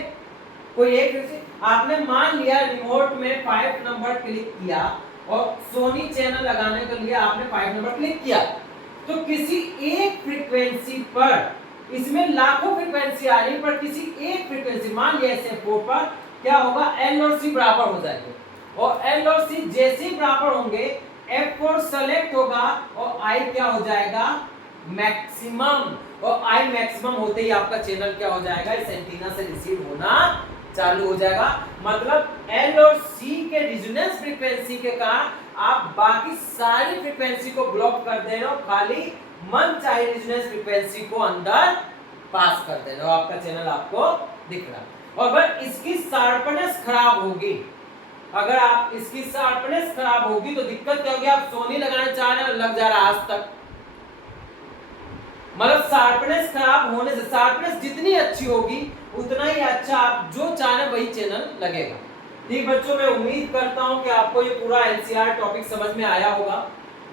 कोई एक फ्रीक्वेंसी, आपने मान लिया रिमोट में 5 नंबर क्लिक किया और सोनी चैनल लगाने के लिए आपने 5 नंबर क्लिक किया, तो किसी एक फ्रीक्वेंसी पर, इसमें लाखों फ्रीक्वेंसी आ रही, पर किसी एक फ्रीक्वेंसी, मान लिया ऐसे 4 पर, क्या होगा, L और C बराबर हो जाएंगे, और L और C जैसे ही बराबर होंगे F4 सेलेक्ट होगा और I क्या हो जाएगा, मैक्सिमम, और I मैक्सिमम होते ही आपका चैनल क्या हो जाएगा, इस एंटीना से रिसीव होना चालू हो जाएगा। मतलब L और C के रेजोनेंस फ्रीक्वेंसी के कारण आप बाकी सारी फ्रीक्वेंसी को ब्लॉक कर दे रहे हो, खाली मन चाहे रेजोनेंस फ्रीक्वेंसी को अंदर पास कर दे रहे हो, आपका चैनल आपको दिख रहा है। और अगर इसकी शार्पनेस खराब होगी, अगर आप इसकी शार्पनेस खराब होगी तो दिक्कत क्या होगी, आप सोनी लगाना चाह रहे हो, लग जा रहा है आज तक। मतलब शार्पनेस खराब होने से, शार्पनेस जितनी अच्छी होगी उतना ही अच्छा आप जो चाह रहे वही चैनल लगेगा। ठीक बच्चों, मैं उम्मीद करता हूं कि आपको ये पूरा एनसीईआरटी टॉपिक समझ में आया होगा।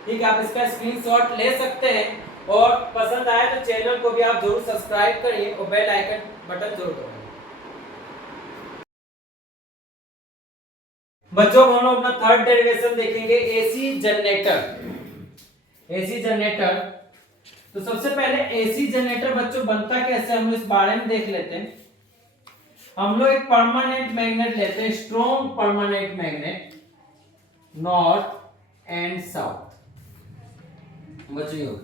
ठीक है, आप इसका स्क्रीनशॉट ले सकते हैं, और पसंद आया तो चैनल को भी आप जरूर सब्सक्राइब करिए और बेल आइकन बटन जरूर दबाइए। बच्चों हम लोग अपना थर्ड डेरिवेशन देखेंगे, एसी जनरेटर। एसी जनरेटर, तो सबसे पहले एसी जनरेटर बच्चों बनता कैसे, हम लोग इस बारे में देख लेते हैं। हम लोग एक परमानेंट मैग्नेट लेते हैं, strong permanent magnet, north and south बच्चों,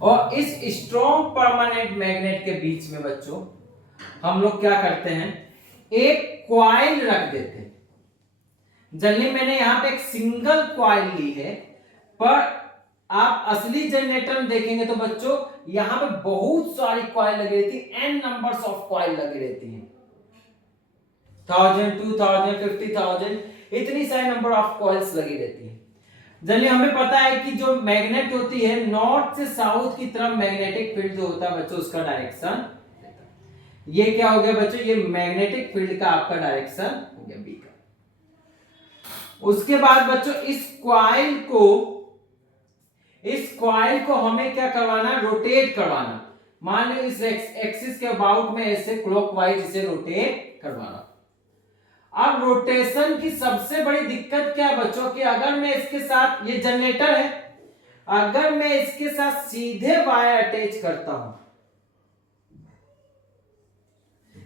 और इस स्ट्रॉन्ग परमानेंट मैग्नेट के बीच में बच्चों हम लोग क्या करते हैं, एक कॉइल रख देते हैं। जनरली मैंने यहां पे एक सिंगल कॉइल ली है, पर आप असली जनरेटर में देखेंगे तो बच्चों यहां पे बहुत सारी कॉइल लगी रहती है, n नंबर्स ऑफ कॉइल लगी रहती है, 1000, 2000, 50,000, इतनी सारी नंबर ऑफ कॉइल्स लगी रहती है। जनरली हमें पता है कि जो मैग्नेट होती है, नॉर्थ से साउथ की तरफ मैग्नेटिक फील्ड जो होता है बच्चों, उसका डायरेक्शन, ये क्या हो गया बच्चों, ये मैग्नेटिक फील्ड का आपका डायरेक्शन हो गया बी का। उसके बाद बच्चों इस कॉइल को हमें क्या करवाना, रोटेट करवाना। मान लो इस एक्सिस के अबाउट में ऐसे क्लॉकवाइज इसे रोटेट करवाना। अब रोटेशन की सबसे बड़ी दिक्कत क्या है बच्चों, कि अगर मैं इसके साथ, ये जनरेटर है, अगर मैं इसके साथ सीधे वायर अटैच करता हूं,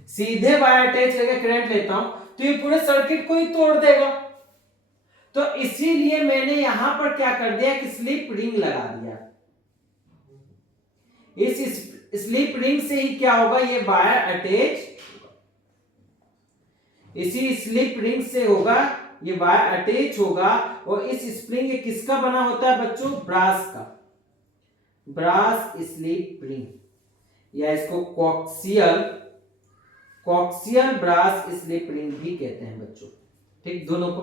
सीधे वायर अटैच करके करंट लेता हूं, तो ये पूरे सर्किट को ही तोड़ देगा। तो इसीलिए मैंने यहां पर क्या कर दिया, कि स्लिप रिंग लगा दिया। इस स्लिप रिंग से ही क्या होगा, ये वायर अटैच, इसी स्लिप रिंग से होगा, ये वायर अटैच होगा। और इस स्प्रिंग, ये किसका बना होता है बच्चों, ब्रास का, ब्रास स्लिप रिंग, या इसको कॉक्सियल ब्रास स्लिप रिंग भी कहते हैं बच्चों। ठीक, दोनों को।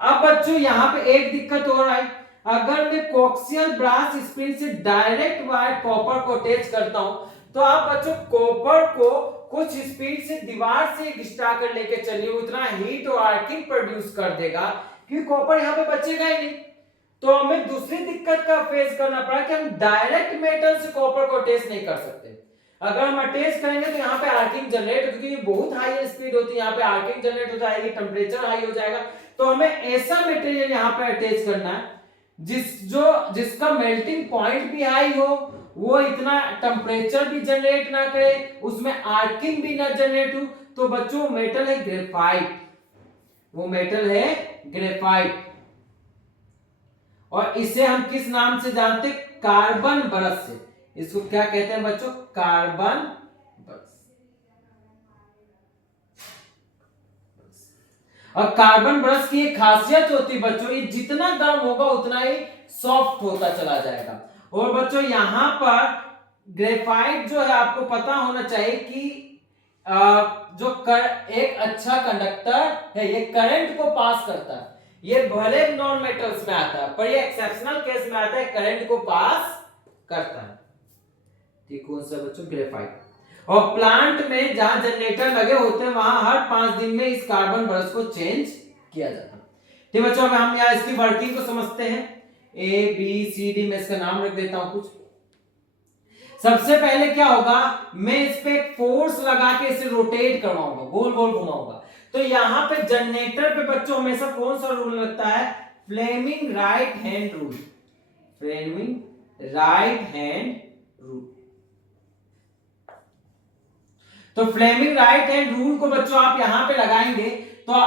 अब बच्चों यहां पे एक दिक्कत हो रहा है, अगर मैं कॉक्सियल ब्रास स्प्रिंग से डायरेक्ट वायर कॉपर को अटैच करता हूं, तो आप बच्चों कॉपर को कुछ स्पीड से दीवार से घिसटा कर लेके चलिए, उतना हीट और आर्किंग प्रोड्यूस कर देगा कि कॉपर यहां पे बचेगा ही नहीं। तो हमें दूसरी दिक्कत का फेस करना पड़ा कि हम डायरेक्ट मेटल से कॉपर को अटैच नहीं कर सकते। अगर हम अटैच करेंगे तो यहाँ पे आर्किंग जनरेट, क्योंकि ये बहुत हाई स्पीड होती है, यहाँ पे आर्किंग जनरेट हो जाएगी, टेम्परेचर हाई हो जाएगा। तो हमें ऐसा मटेरियल यहाँ पे अटैच करना है जिसका मेल्टिंग पॉइंट भी हाई हो, वो इतना टेम्परेचर भी जनरेट ना करे, उसमें आर्किंग भी ना जनरेट हो। तो बच्चों मेटल है ग्रेफाइट, वो मेटल है ग्रेफाइट, और इसे हम किस नाम से जानते, कार्बन ब्रश से। इसको क्या कहते हैं बच्चों, कार्बन ब्रश। और कार्बन ब्रश की एक खासियत होती है बच्चों, ये जितना गर्म होगा उतना ही सॉफ्ट होता चला जाएगा। और बच्चों यहां पर ग्रेफाइट जो है आपको पता होना चाहिए कि एक अच्छा कंडक्टर है, ये करंट को पास करता है। ये भले नॉन मेटल्स में आता है पर ये एक्सेप्शनल केस में आता है, करंट को पास करता है। ठीक, कौन सा बच्चों? ग्रेफाइट। और प्लांट में जहां जनरेटर लगे होते हैं वहां हर 5 दिन में इस कार्बन ब्रश को चेंज किया जाता है। ठीक बच्चों, अब हम यहाँ इसकी वर्किंग को समझते हैं। ए बी सी डी, मैं इसका नाम रख देता हूं कुछ। सबसे पहले क्या होगा, मैं इस पे फोर्स लगा के इसे रोटेट करवाऊंगा, गोल गोल घुमाऊंगा। तो यहां पे जनरेटर पे बच्चों हमेशा कौन सा रूल लगता है? Fleming right hand rule. Fleming right hand rule. तो फ्लेमिंग राइट हैंड रूल को बच्चों आप यहां पे लगाएंगे तो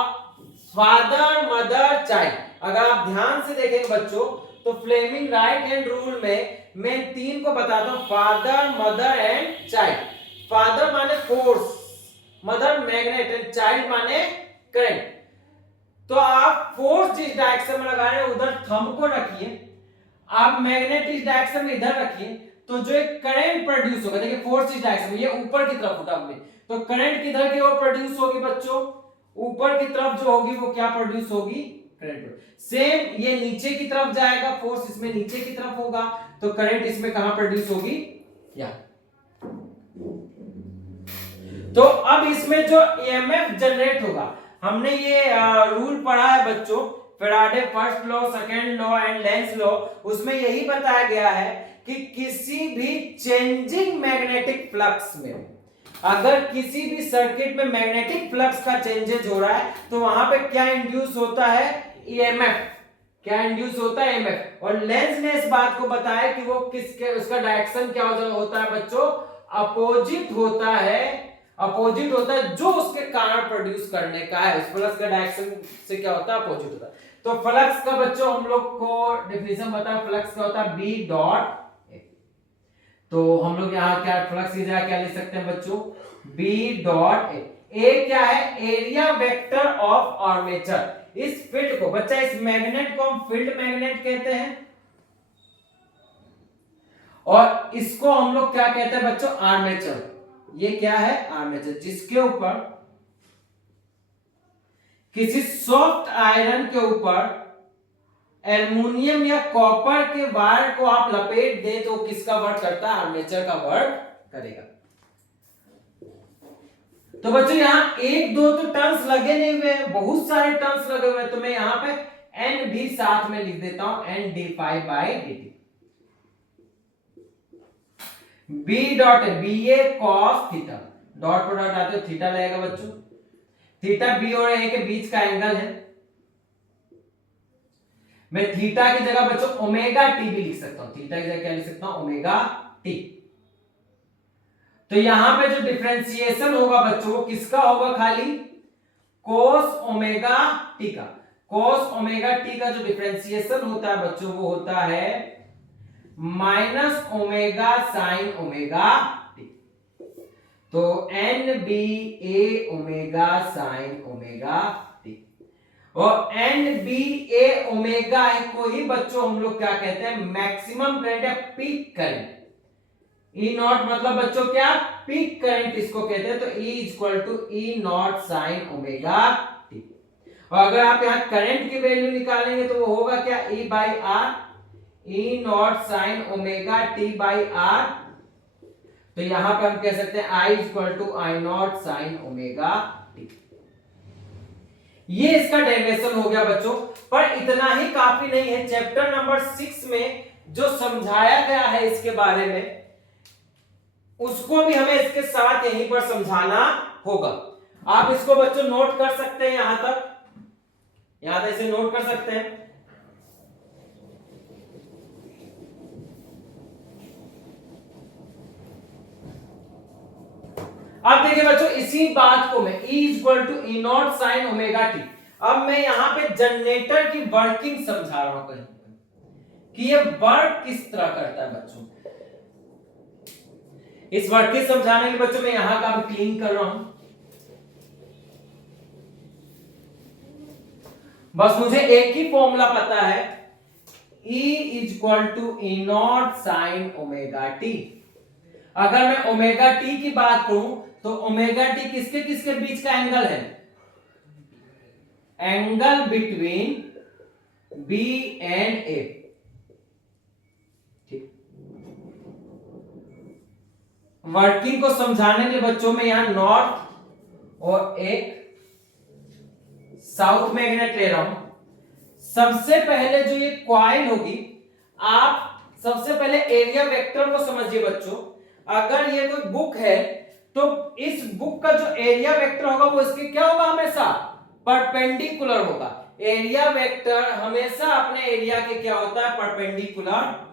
फादर मदर चाइल्ड, अगर आप ध्यान से देखेंगे बच्चों तो फ्लेमिंग राइट हैंड रूल में मैं 3 को बताता हूं, father mother and child. Father माने force, mother magnet and child माने करंट। तो आप फोर्स जिस डायरेक्शन में लगा रहे हैं उधर थंब को रखिए, आप मैग्नेट इस डायरेक्शन में इधर रखिए, तो जो एक करंट प्रोड्यूस होगा, देखिए फोर्स इस डायरेक्शन में, ये ऊपर की तरफ उठा हुआ है, तो करंट किधर की ओर प्रोड्यूस होगी बच्चों? ऊपर की तरफ जो होगी वो क्या प्रोड्यूस होगी? करंट। सेम ये नीचे की तरफ जाएगा, फोर्स इसमें नीचे की तरफ होगा, तो करंट इसमें कहां प्रोड्यूस होगी? यहां। तो अब इसमें जो ईएमएफ जनरेट होगा, हमने ये रूल पढ़ा है बच्चों, Faraday first law, second law and Lenz law, उसमें यही बताया गया है कि किसी भी चेंजिंग मैग्नेटिक फ्लक्स में, अगर किसी भी सर्किट में मैग्नेटिक फ्लक्स का चेंजेज हो रहा है तो वहां पे क्या इंड्यूस होता है? ईएमएफ। क्या इंड्यूस होता है? ईएमएफ। और लेंज ने इस बात को बताया कि वो किसके, उसका डायरेक्शन क्या होता है बच्चों? अपोजिट होता है। अपोजिट होता है जो उसके कारण प्रोड्यूस करने का है, उस फ्लक्स का डायरेक्शन से क्या होता है? अपोजिट होता है। तो फ्लक्स का बच्चों हम लोग को डेफिनेशन बताया, फ्लक्स का होता है बी डॉट। तो हम लोग यहाँ क्या फ्लक्स की जगह क्या लिख सकते हैं बच्चों? बी डॉट ए क्या है? Area vector of armature. इस फील्ड को बच्चा, इस मैग्नेट को हम फील्ड मैग्नेट कहते हैं, और इसको हम लोग क्या कहते हैं बच्चों? आर्मेचर। ये क्या है? आर्मेचर, जिसके ऊपर किसी सॉफ्ट आयरन के ऊपर एल्युमिनियम या कॉपर के वायर को आप लपेट दे तो किसका वर्क करता है? आर्मेचर का वर्क करेगा। तो बच्चों यहां एक दो तो टर्न्स लगे नहीं हुए, बहुत सारे टर्न्स लगे हुए, तो मैं यहां पे एन भी साथ में लिख देता हूं, N D phi by D T. B dot B A cos theta, dot product आते हो थीटा लगेगा बच्चों। थीटा बी और ए के बीच का एंगल है। मैं थीटा की जगह बच्चों ओमेगा टी भी लिख सकता हूं, थीटा की जगह क्या लिख सकता हूं? Omega t. तो यहां पे जो डिफरेंशिएशन होगा बच्चों वो किसका होगा? खाली कोस ओमेगा टी का। कोस ओमेगा टी का जो डिफरेंशिएशन होता है बच्चों वो होता है minus omega sine omega t. तो एन बी ए ओमेगा साइन ओमेगा टी, और एन बी ए ओमेगा को ही बच्चों हम लोग क्या कहते हैं? मैक्सिमम करंट या पीक करंट। ई नॉट मतलब बच्चों क्या? पीक करंट इसको कहते हैं। तो E equal to E naught sine omega T. और अगर आप यहाँ करंट की वैल्यू निकालेंगे तो वो होगा क्या? E by R, E naught sine omega T by R. तो यहां पर हम कह सकते हैं I equal to I naught sine omega T. ये इसका डेरिवेशन हो गया बच्चों, पर इतना ही काफी नहीं है। चैप्टर नंबर 6 में जो समझाया गया है इसके बारे में, उसको भी हमें इसके साथ यहीं पर समझाना होगा। आप इसको बच्चों नोट कर सकते हैं, यहां तक इसे नोट कर सकते हैं। अब देखिए बच्चों, इसी बात को मैं E equal to E naught sine omega T, अब मैं यहां पे जनरेटर की वर्किंग समझा रहा हूं कि ये वर्क किस तरह करता है बच्चों। इस वर्किंग समझाने के बच्चों मैं यहां का भी क्लीन कर रहा हूं। बस मुझे एक ही फॉर्मूला पता है, E equal to E naught sine omega T. अगर मैं ओमेगा टी की बात करूं तो ओमेगा टी किसके किसके बीच का एंगल है? एंगल बिटवीन बी एंड ए। ठीक, वर्किंग को समझाने के लिए बच्चों में यहां नॉर्थ और एक साउथ मैग्नेट ले रहा हूं। सबसे पहले जो ये कॉइल होगी, आप सबसे पहले एरिया वेक्टर को समझिए बच्चों। अगर ये कोई बुक है तो इस बुक का जो एरिया वेक्टर होगा वो इसके क्या होगा? हमेशा परपेंडिकुलर होगा। एरिया वेक्टर हमेशा अपने एरिया के क्या होता है? परपेंडिकुलर।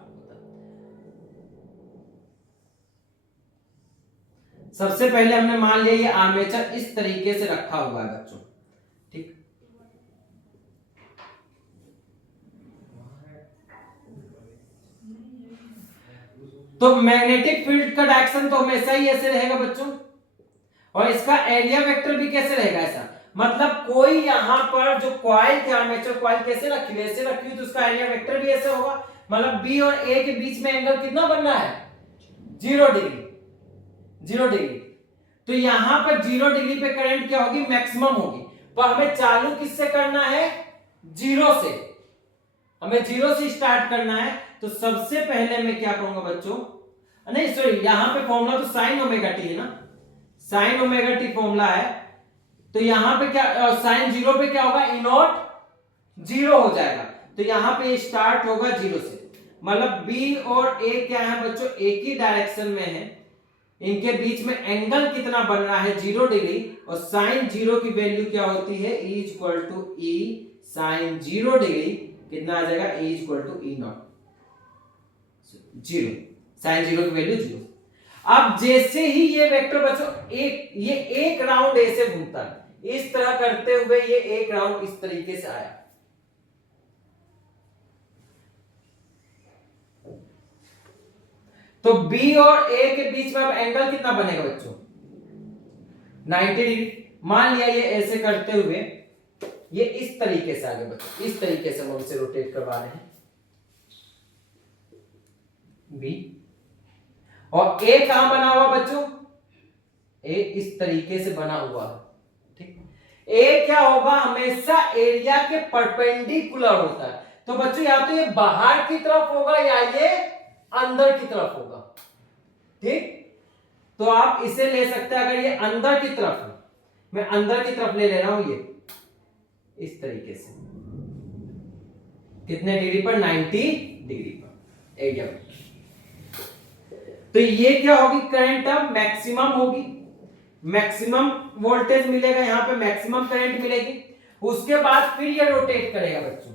सबसे पहले हमने मान लिया ये आर्मेचर इस तरीके से रखा हुआ है बच्चों। ठीक, तो मैग्नेटिक फील्ड का डायरेक्शन तो हमेशा ही ऐसे रहेगा बच्चों, और इसका एरिया वेक्टर भी कैसे रहेगा? ऐसा। मतलब कोई यहां पर जो कॉइल थी, आर्मेचर कॉइल कैसे रखी हुई? ऐसे रखी हुई, तो उसका एरिया वेक्टर भी ऐसे होगा। मतलब बी और ए के बीच में एंगल कितना बनना है? 0 डिग्री। 0 डिग्री। तो यहां पर 0 डिग्री पे करंट क्या होगी? मैक्सिमम होगी। पर हमें चालू किससे करना है? 0 से। हमें 0 से स्टार्ट करना है। तो सबसे पहले मैं क्या करूंगा बच्चों? नहीं सॉरी, यहां पे फॉर्मूला तो साइन ओमेगा टी है ना, साइन ओमेगा टी फॉर्मूला है। तो यहां पे क्या साइन 0 पे क्या होगा? ई नॉट 0 हो जाएगा। तो यहां पे स्टार्ट होगा 0 से। मतलब बी और ए क्या है बच्चों? एक ही डायरेक्शन में है। इनके बीच में एंगल कितना बन रहा है? 0 डिग्री। और साइन 0 की वैल्यू क्या होती है? E equal to E sine 0 degree. कितना आ जाएगा? E equal to E naught 0। Sine 0 की वैल्यू 0। अब जैसे ही ये वेक्टर बच्चों ये एक राउंड ऐसे घूमता है, इस तरह करते हुए ये एक राउंड इस तरीके से आया। तो बी और ए के बीच में अब एंगल कितना बनेगा बच्चों? 90 डिग्री। मान लिया ये ऐसे करते हुए ये इस तरीके से आगे बच्चों, इस तरीके से हम इसे रोटेट करवा रहे हैं बी। और ए कहां बना हुआ बच्चों? ए इस तरीके से बना हुआ है। ठीक, ए क्या होगा? हमेशा एरिया के परपेंडिकुलर होता है। तो बच्चों या तो ये बाहर की तरफ होगा या ये अंदर की तरफ होगा। ठीक, तो आप इसे ले सकते हैं, अगर ये अंदर की तरफ है, मैं अंदर की तरफ ले रहा हूं, ये इस तरीके से। कितने डिग्री पर? 90 डिग्री पर एरिया। तो ये क्या होगी? करंट अब मैक्सिमम होगी, मैक्सिमम वोल्टेज मिलेगा, यहां पे मैक्सिमम करंट मिलेगी। उसके बाद फिर ये रोटेट करेगा बच्चों।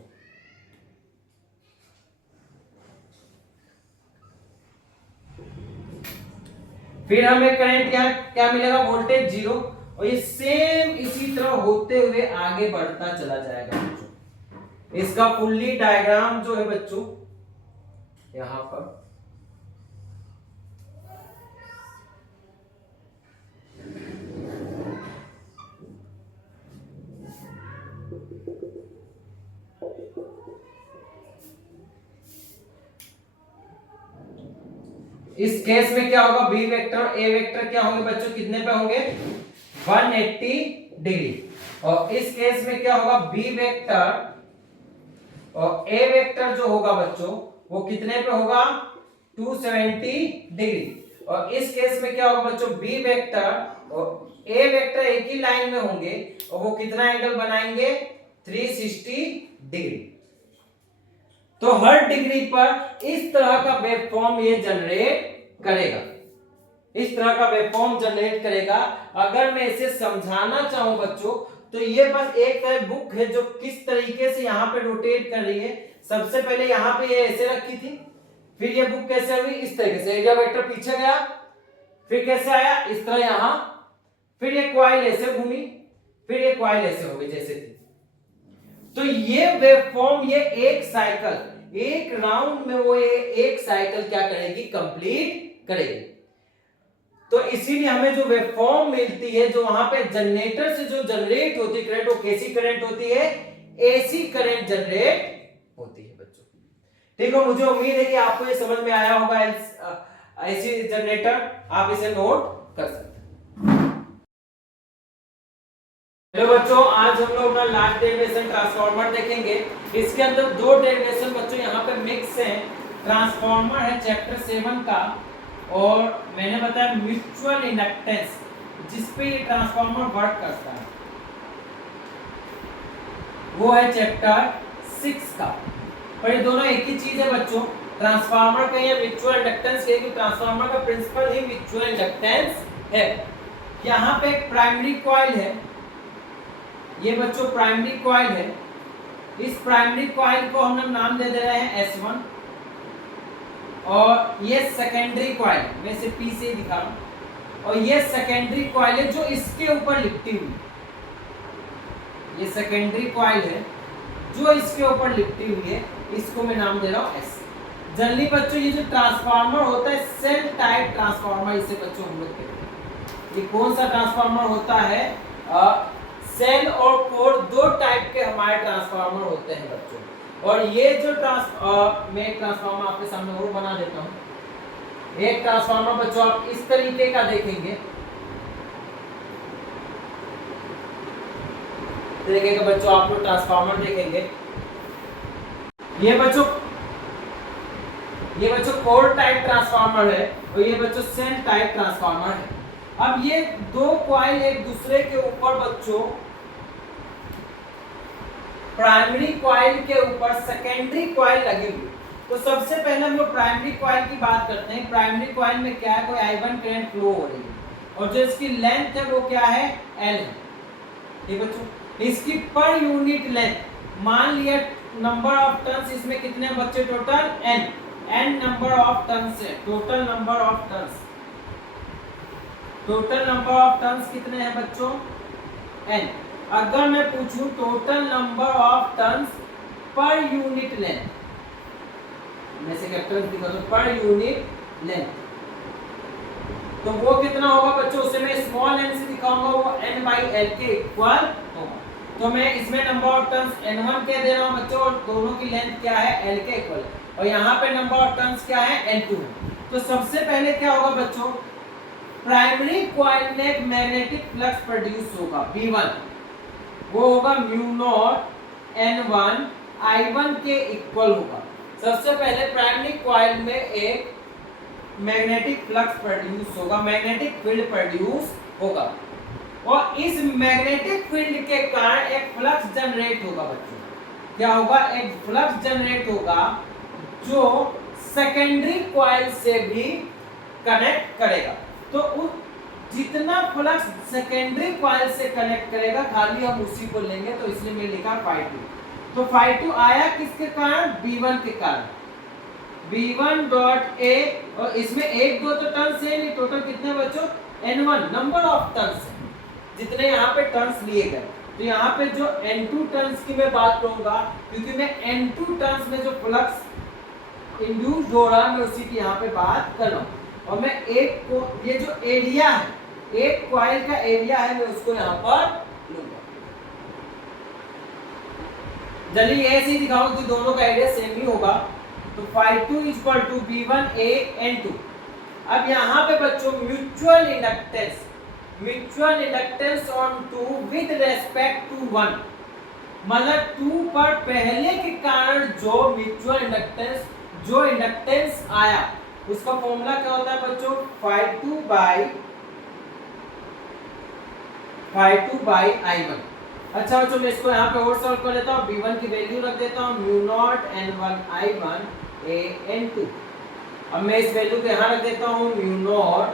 फिर हमें करंट क्या मिलेगा? वोल्टेज 0। और ये सेम इसी तरह होते हुए आगे बढ़ता चला जाएगा बच्चों। इसका फुल्ली डायग्राम जो है बच्चों यहां पर इस केस में क्या होगा? बी वेक्टर और ए वेक्टर क्या होंगे बच्चों? कितने पे होंगे? 180 डिग्री। और इस केस में क्या होगा? बी वेक्टर और ए वेक्टर जो होगा बच्चों वो कितने पे होगा? 270 डिग्री। और इस केस में क्या होगा बच्चों? बी वेक्टर और ए वेक्टर एक ही लाइन में होंगे और वो कितना एंगल बनाएंगे? 360 डिग्री। तो हर डिग्री पर इस तरह का वेवफॉर्म ये जनरेट करेगा, इस तरह का वेवफॉर्म जनरेट करेगा। अगर मैं इसे समझाना चाहूं बच्चों तो ये बस एक बुक है जो किस तरीके से यहां पे रोटेट कर रही है। सबसे पहले यहां पे ये ऐसे रखी थी, फिर ये बुक कैसे हुई? इस तरीके से। एरिया वेक्टर पीछे गया, फिर कैसे आया? इस तरह यहां, फिर ये कॉइल ऐसे घूमी, फिर ये कॉइल ऐसे हो गई जैसे थी। तो ये वेवफॉर्म ये एक साइकिल, एक राउंड में वो ये एक साइकिल क्या करेगी? कंप्लीट करेगी। तो इसीलिए हमें जो वेवफॉर्म मिलती है, जो वहां पे जनरेटर से जो जनरेट होती है करंट, वो कैसी करंट होती है? एसी करंट जनरेट होती है बच्चों। देखो मुझे उम्मीद है कि आपको ये समझ में आया होगा एसी जनरेटर आप इसे नोट कर सकते हैं। हेलो बच्चों, आज हम लोग अपना लास्ट डेरिवेशन ट्रांसफार्मर देखेंगे। इसके अंदर दो डेरिवेशन बच्चों यहाँ पे मिक्स हैं। ट्रांसफार्मर है चैप्टर 7 का, और मैंने बताया म्यूचुअल इंडक्टेंस, जिसपे ये ट्रांसफार्मर वर्क करता है, वो है चैप्टर 6 का। पर ये दोनों एक ही चीज है बच्चों। ट्रांसफार्मर का ये म्यूचुअल इंडक्टेंस है कि ट्रांसफार्मर का प्रिंसिपल ही म्यूचुअल इंडक्टेंस है। यहाँ पे एक प्राइमरी कॉइल है, ये बच्चों प्राइमरी कॉइल है। इस प्राइमरी कॉइल को हम नाम दे दे रहे हैं S1, और ये सेकेंडरी कॉइल, मैं इसे P से दिखा रहा हूं, और ये सेकेंडरी कॉइल है जो इसके ऊपर लिपटी हुई। ये सेकेंडरी कॉइल है जो इसके ऊपर लिपटी हुई है, इसको मैं नाम दे रहा हूं S। जनरली बच्चों ये जो ट्रांसफार्मर होता है सेल टाइप ट्रांसफार्मर, इसे बच्चों हम लोग कहते हैं। ये कौन सा ट्रांसफार्मर होता है? सेल और कोर दो टाइप के हमारे ट्रांसफार्मर होते हैं बच्चों। और ये जो मैं एक ट्रांसफार्मर आपके सामने और बना देता हूं। एक ट्रांसफार्मर बच्चों आप इस तरीके का देखेंगे, तरीके का बच्चों आप लोग ट्रांसफार्मर देखेंगे। ये बच्चों कोर टाइप ट्रांसफार्मर है, और ये बच्चों सेल टाइप ट्रांसफार्मर है। अब ये दो कॉइल एक दूसरे के ऊपर बच्चों, प्राइमरी कॉइल के ऊपर सेकेंडरी कॉइल लगी हुई। तो सबसे पहले हम लोग प्राइमरी कॉइल की बात करते हैं। प्राइमरी कॉइल में क्या है, कोई I1 करंट फ्लो हो रही है, और जो इसकी लेंथ है वो क्या है, L है। ठीक बच्चों, इसकी पर यूनिट लेंथ, मान लिया नंबर ऑफ टर्न्स इसमें कितने बच्चे total n number of turns है। टोटल नंबर ऑफ टर्न्स कितने हैं बच्चों, n। अगर मैं पूछूं total number of turns per unit length, मैं से कैपिटल दिखा दूं पर यूनिट लेंथ, तो वो कितना होगा बच्चों? उसे मैं स्मॉल n से दिखाऊंगा, वो n/l के इक्वल होगा। तो मैं इसमें नंबर ऑफ टर्न्स n1 कह दे रहा हूं बच्चों, और दोनों की लेंथ क्या है, l के इक्वल, और यहाँ पे नंबर ऑफ टर्न्स क्या है, n2। तो सबसे पहले क्या होगा बच्चों, प्राइमरी कॉइल में एक मैग्नेटिक फ्लक्स प्रोड्यूस होगा V1, वो होगा म्यू नॉट N1 I1 के इक्वल होगा। सबसे पहले प्राइमरी कॉइल में एक मैग्नेटिक फ्लक्स प्रोड्यूस होगा, मैग्नेटिक फील्ड प्रोड्यूस होगा, और इस मैग्नेटिक फील्ड के कारण एक फ्लक्स जनरेट होगा बच्चों। क्या होगा? एक फ्लक्स जनरेट होगा जो सेकेंडरी कॉइल से भी कनेक्ट करेगा। तो जितना फ्लक्स सेकेंडरी कॉइल से कनेक्ट करेगा, खाली हम उसी को लेंगे, तो इसलिए मैं लिखा ∅2। तो ∅2 आया किसके कारण, V1 के कारण। V1 डॉट A, और इसमें एक दो तो टर्न्स है नहीं, टोटल कितने बच्चों, N1 नंबर ऑफ टर्न्स है, जितने यहाँ पे टर्न्स लिए गए। तो यहाँ पे जो N2 टर्न्स की मैं बात करूंगा, क्योंकि मैं N2 टर्न्स में जो फ्लक्स इंड्यूस हो रहा है, मैं उसी की यहाँ पे बात कर रहा हूँ। और मैं एक को, ये जो एरिया है, एक कॉइल का एरिया है, मैं उसको यहाँ पर लूंगा। जल्दी ऐसे ही दिखाऊं कि दोनों का एरिया सेम ही होगा। तो ∅2 इक्वल टू V1A N2। अब यहाँ पे बच्चों mutual inductance on 2 with respect to 1, मतलब 2 पर पहले के कारण जो म्यूचुअल इंडक्टेंस, जो इंडक्टेंस आया, उसका फॉर्मूला क्या होता है बच्चों, ∅2 बाई I1। अच्छा बच्चों, मैं इसको यहाँ पे और सॉल्व कर लेता हूँ। V1 की वैल्यू रख देता हूँ mu naught N1 I1 A N2। अब मैं इस वैल्यू को यहाँ रख देता हूँ mu naught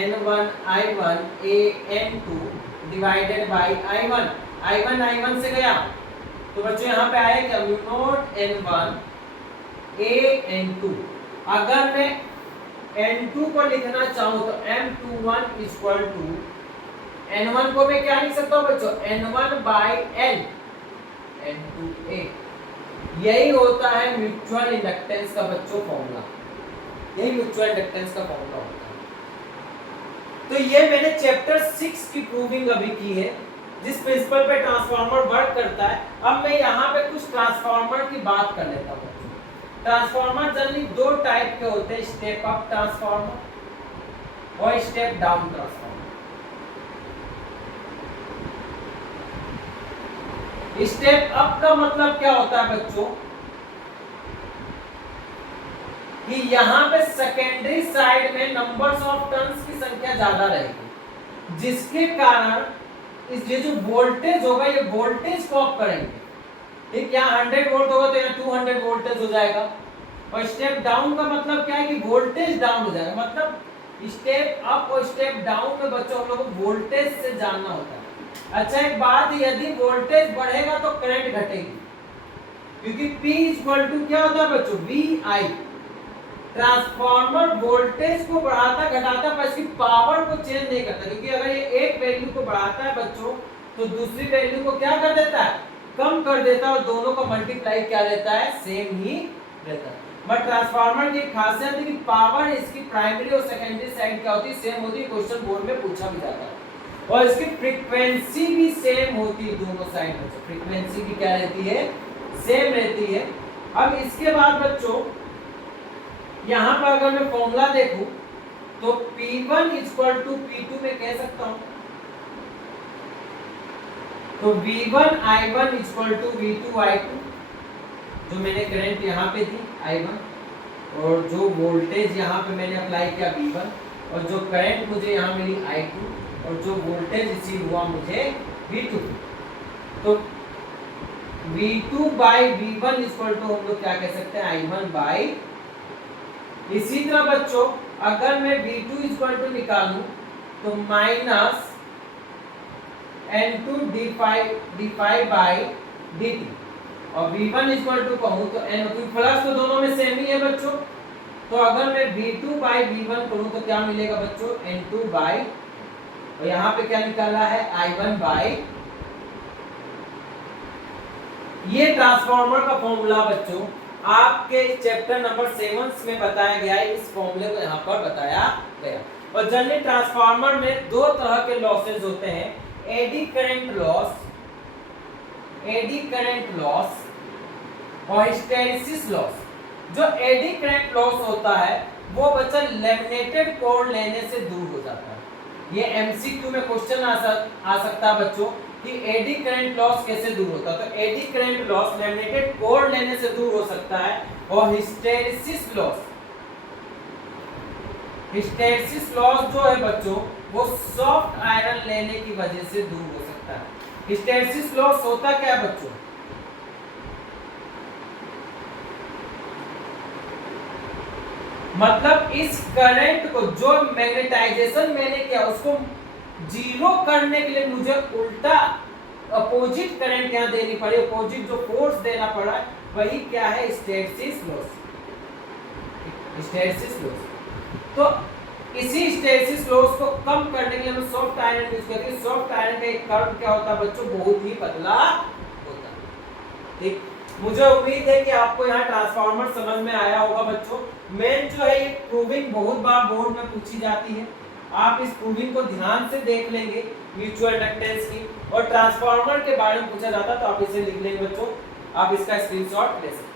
N1 I1 A N2 divided by I1 से गया, तो बच्चों यहाँ पे आएगा mu naught N1 A N2। अगर मैं N2 को लिखना चाहूँ तो M21 इक्वल टू N1 को मैं क्या लिख सकता हूँ बच्चों, N1 बाई L N2A। यही होता है म्यूचुअल इंडक्टेंस का बच्चों फॉर्मूला, यही म्यूचुअल इंडक्टेंस का फॉर्मूला होता है। तो ये मैंने चैप्टर 6 की प्रूविंग अभी की है, जिस प्रिंसिपल पे ट्रांसफार्मर वर्क करता है। अब मैं यहाँ पे कुछ ट्रांसफार्मर की बात कर लेता हूँ। ट्रांसफार्मर जनरली दो टाइप के होते हैं, स्टेप अप ट्रांसफार्मर और step down transformer. Step up का मतलब क्या होता है बच्चों कि यहाँ पे सेकेंडरी साइड में नंबर्स ऑफ टर्न्स की संख्या ज्यादा रहेगी, जिसके कारण इस ये जो वोल्टेज होगा ये वोल्टेज को अप करेंगे। ठीक, यहाँ 100 वोल्ट होगा तो यहाँ 200 वोल्टेज हो जाएगा। और स्टेप डाउन का मतलब क्या है कि वोल्टेज डाउन हो जाएगा। मतलब स्टेप अप और स्टेप डाउन में बच्चों हम लोग को वोल्टेज से जानना होता है। अच्छा एक बात, यदि वोल्टेज बढ़ेगा तो करंट घटेगी, क्योंकि P इक्वल टू क्या होता है बच्चों, VI। ट्रांसफार्मर वोल्टेज को बढ़ाता घटाता पर इसकी पावर को चेंज नहीं करता, क्योंकि अगर ये एक वैल्यू को बढ़ाता है बच्चों तो दूसरी वैल्यू को क्या कर देता है, कम कर देता है, और दोनों का मल्टीप्लाई क्या रहता है, सेम ही रहता है। बट ट्रांसफार्मर की खासियत है कि पावर इसकी प्राइमरी और सेकेंडरी साइड क्या होती है, सेम होती है। क्वेश्चन बोर्ड में पूछा भी जाता है। और इसकी फ्रीक्वेंसी भी सेम होती है दोनों साइड में, फ्रीक्वेंसी भी क्या रहती है, सेम रहती है। अब इसके बाद बच्चों यहाँ पर अगर मैं फॉर्मूला देखूं तो P1 इक्वल टू P2 में कह सकता हूं, तो V1 I1 equal to V2 I2, जो मैंने करंट यहाँ पे दी I1, और जो वोल्टेज यहाँ पे मैंने अप्लाई किया V1, और जो करंट मुझे यहाँ मिली I2, और जो वोल्टेज रिसीव हुआ मुझे V2। तो V2 by V1 equal to हम लोग क्या कह सकते हैं, I1 बाई। इसी तरह बच्चों अगर मैं V2 इक्वल टू निकालूं तो minus N2 d5 by dt, और V1 इक्वल टू कहूं तो N, क्योंकि प्लस तो दोनों में सेम ही है बच्चों। तो अगर मैं V2 बाई V1 करूं तो क्या मिलेगा बच्चों, N2 बाई, और यहाँ पे क्या निकाला है, I1 बाई। ये ट्रांसफार्मर का फॉर्मूला बच्चों आपके चैप्टर नंबर 7 में बताया गया है। इस फॉर्मूले को यहाँ पर बताया गया। और जनरली ट्रांसफार्मर में दो तरह के लॉसेस होते हैं, एडी करंट लॉस और हिस्टैरिसीस लॉस। जो एडी करंट लॉस होता है वो बच्चा लैमिनेटेड कोर लेने से दूर हो जाता है। ये एमसीक्यू में क्वेश्चन आ सकता है बच्चों कि एडी करंट लॉस कैसे दूर होता है। तो eddy current loss laminated core लेने से दूर हो सकता है। और हिस्टैरिसीस लॉस जो है बच्चों वो सॉफ्ट आयरन लेने की वजह से दूर हो सकता है। हिस्टैरिसीस लॉस होता क्या है बच्चों, मतलब इस करंट को जो मैग्नेटाइजेशन मैंने किया उसको जीरो करने के लिए मुझे उल्टा अपोजिट करंट यहाँ देनी पड़ी, अपोजिट जो फोर्स देना पड़ा वही क्या है, हिस्टैरिसीस लॉस। तो इसी हिस्टैरिसीस लॉस को कम करने के लिए हम सॉफ्ट आयरन यूज करते हैं। सॉफ्ट आयरन का एक कर्व क्या होता है बच्चों, बहुत ही पतला होता है। ठीक, मुझे उम्मीद है कि आपको यहाँ ट्रांसफार्मर समझ में आया होगा बच्चों। मेन जो है ये प्रूविंग बहुत बार बोर्ड में पूछी जाती है, आप इस प्रूविंग को ध्यान से देख लेंगे म्यूचुअल इंडक्टेंस की। और ट्रांसफार्मर के बारे में पूछा जाता है तो आप इसे लिख लेंगे बच्चों, आप इसका स्क्रीनशॉट ले सकते हैं।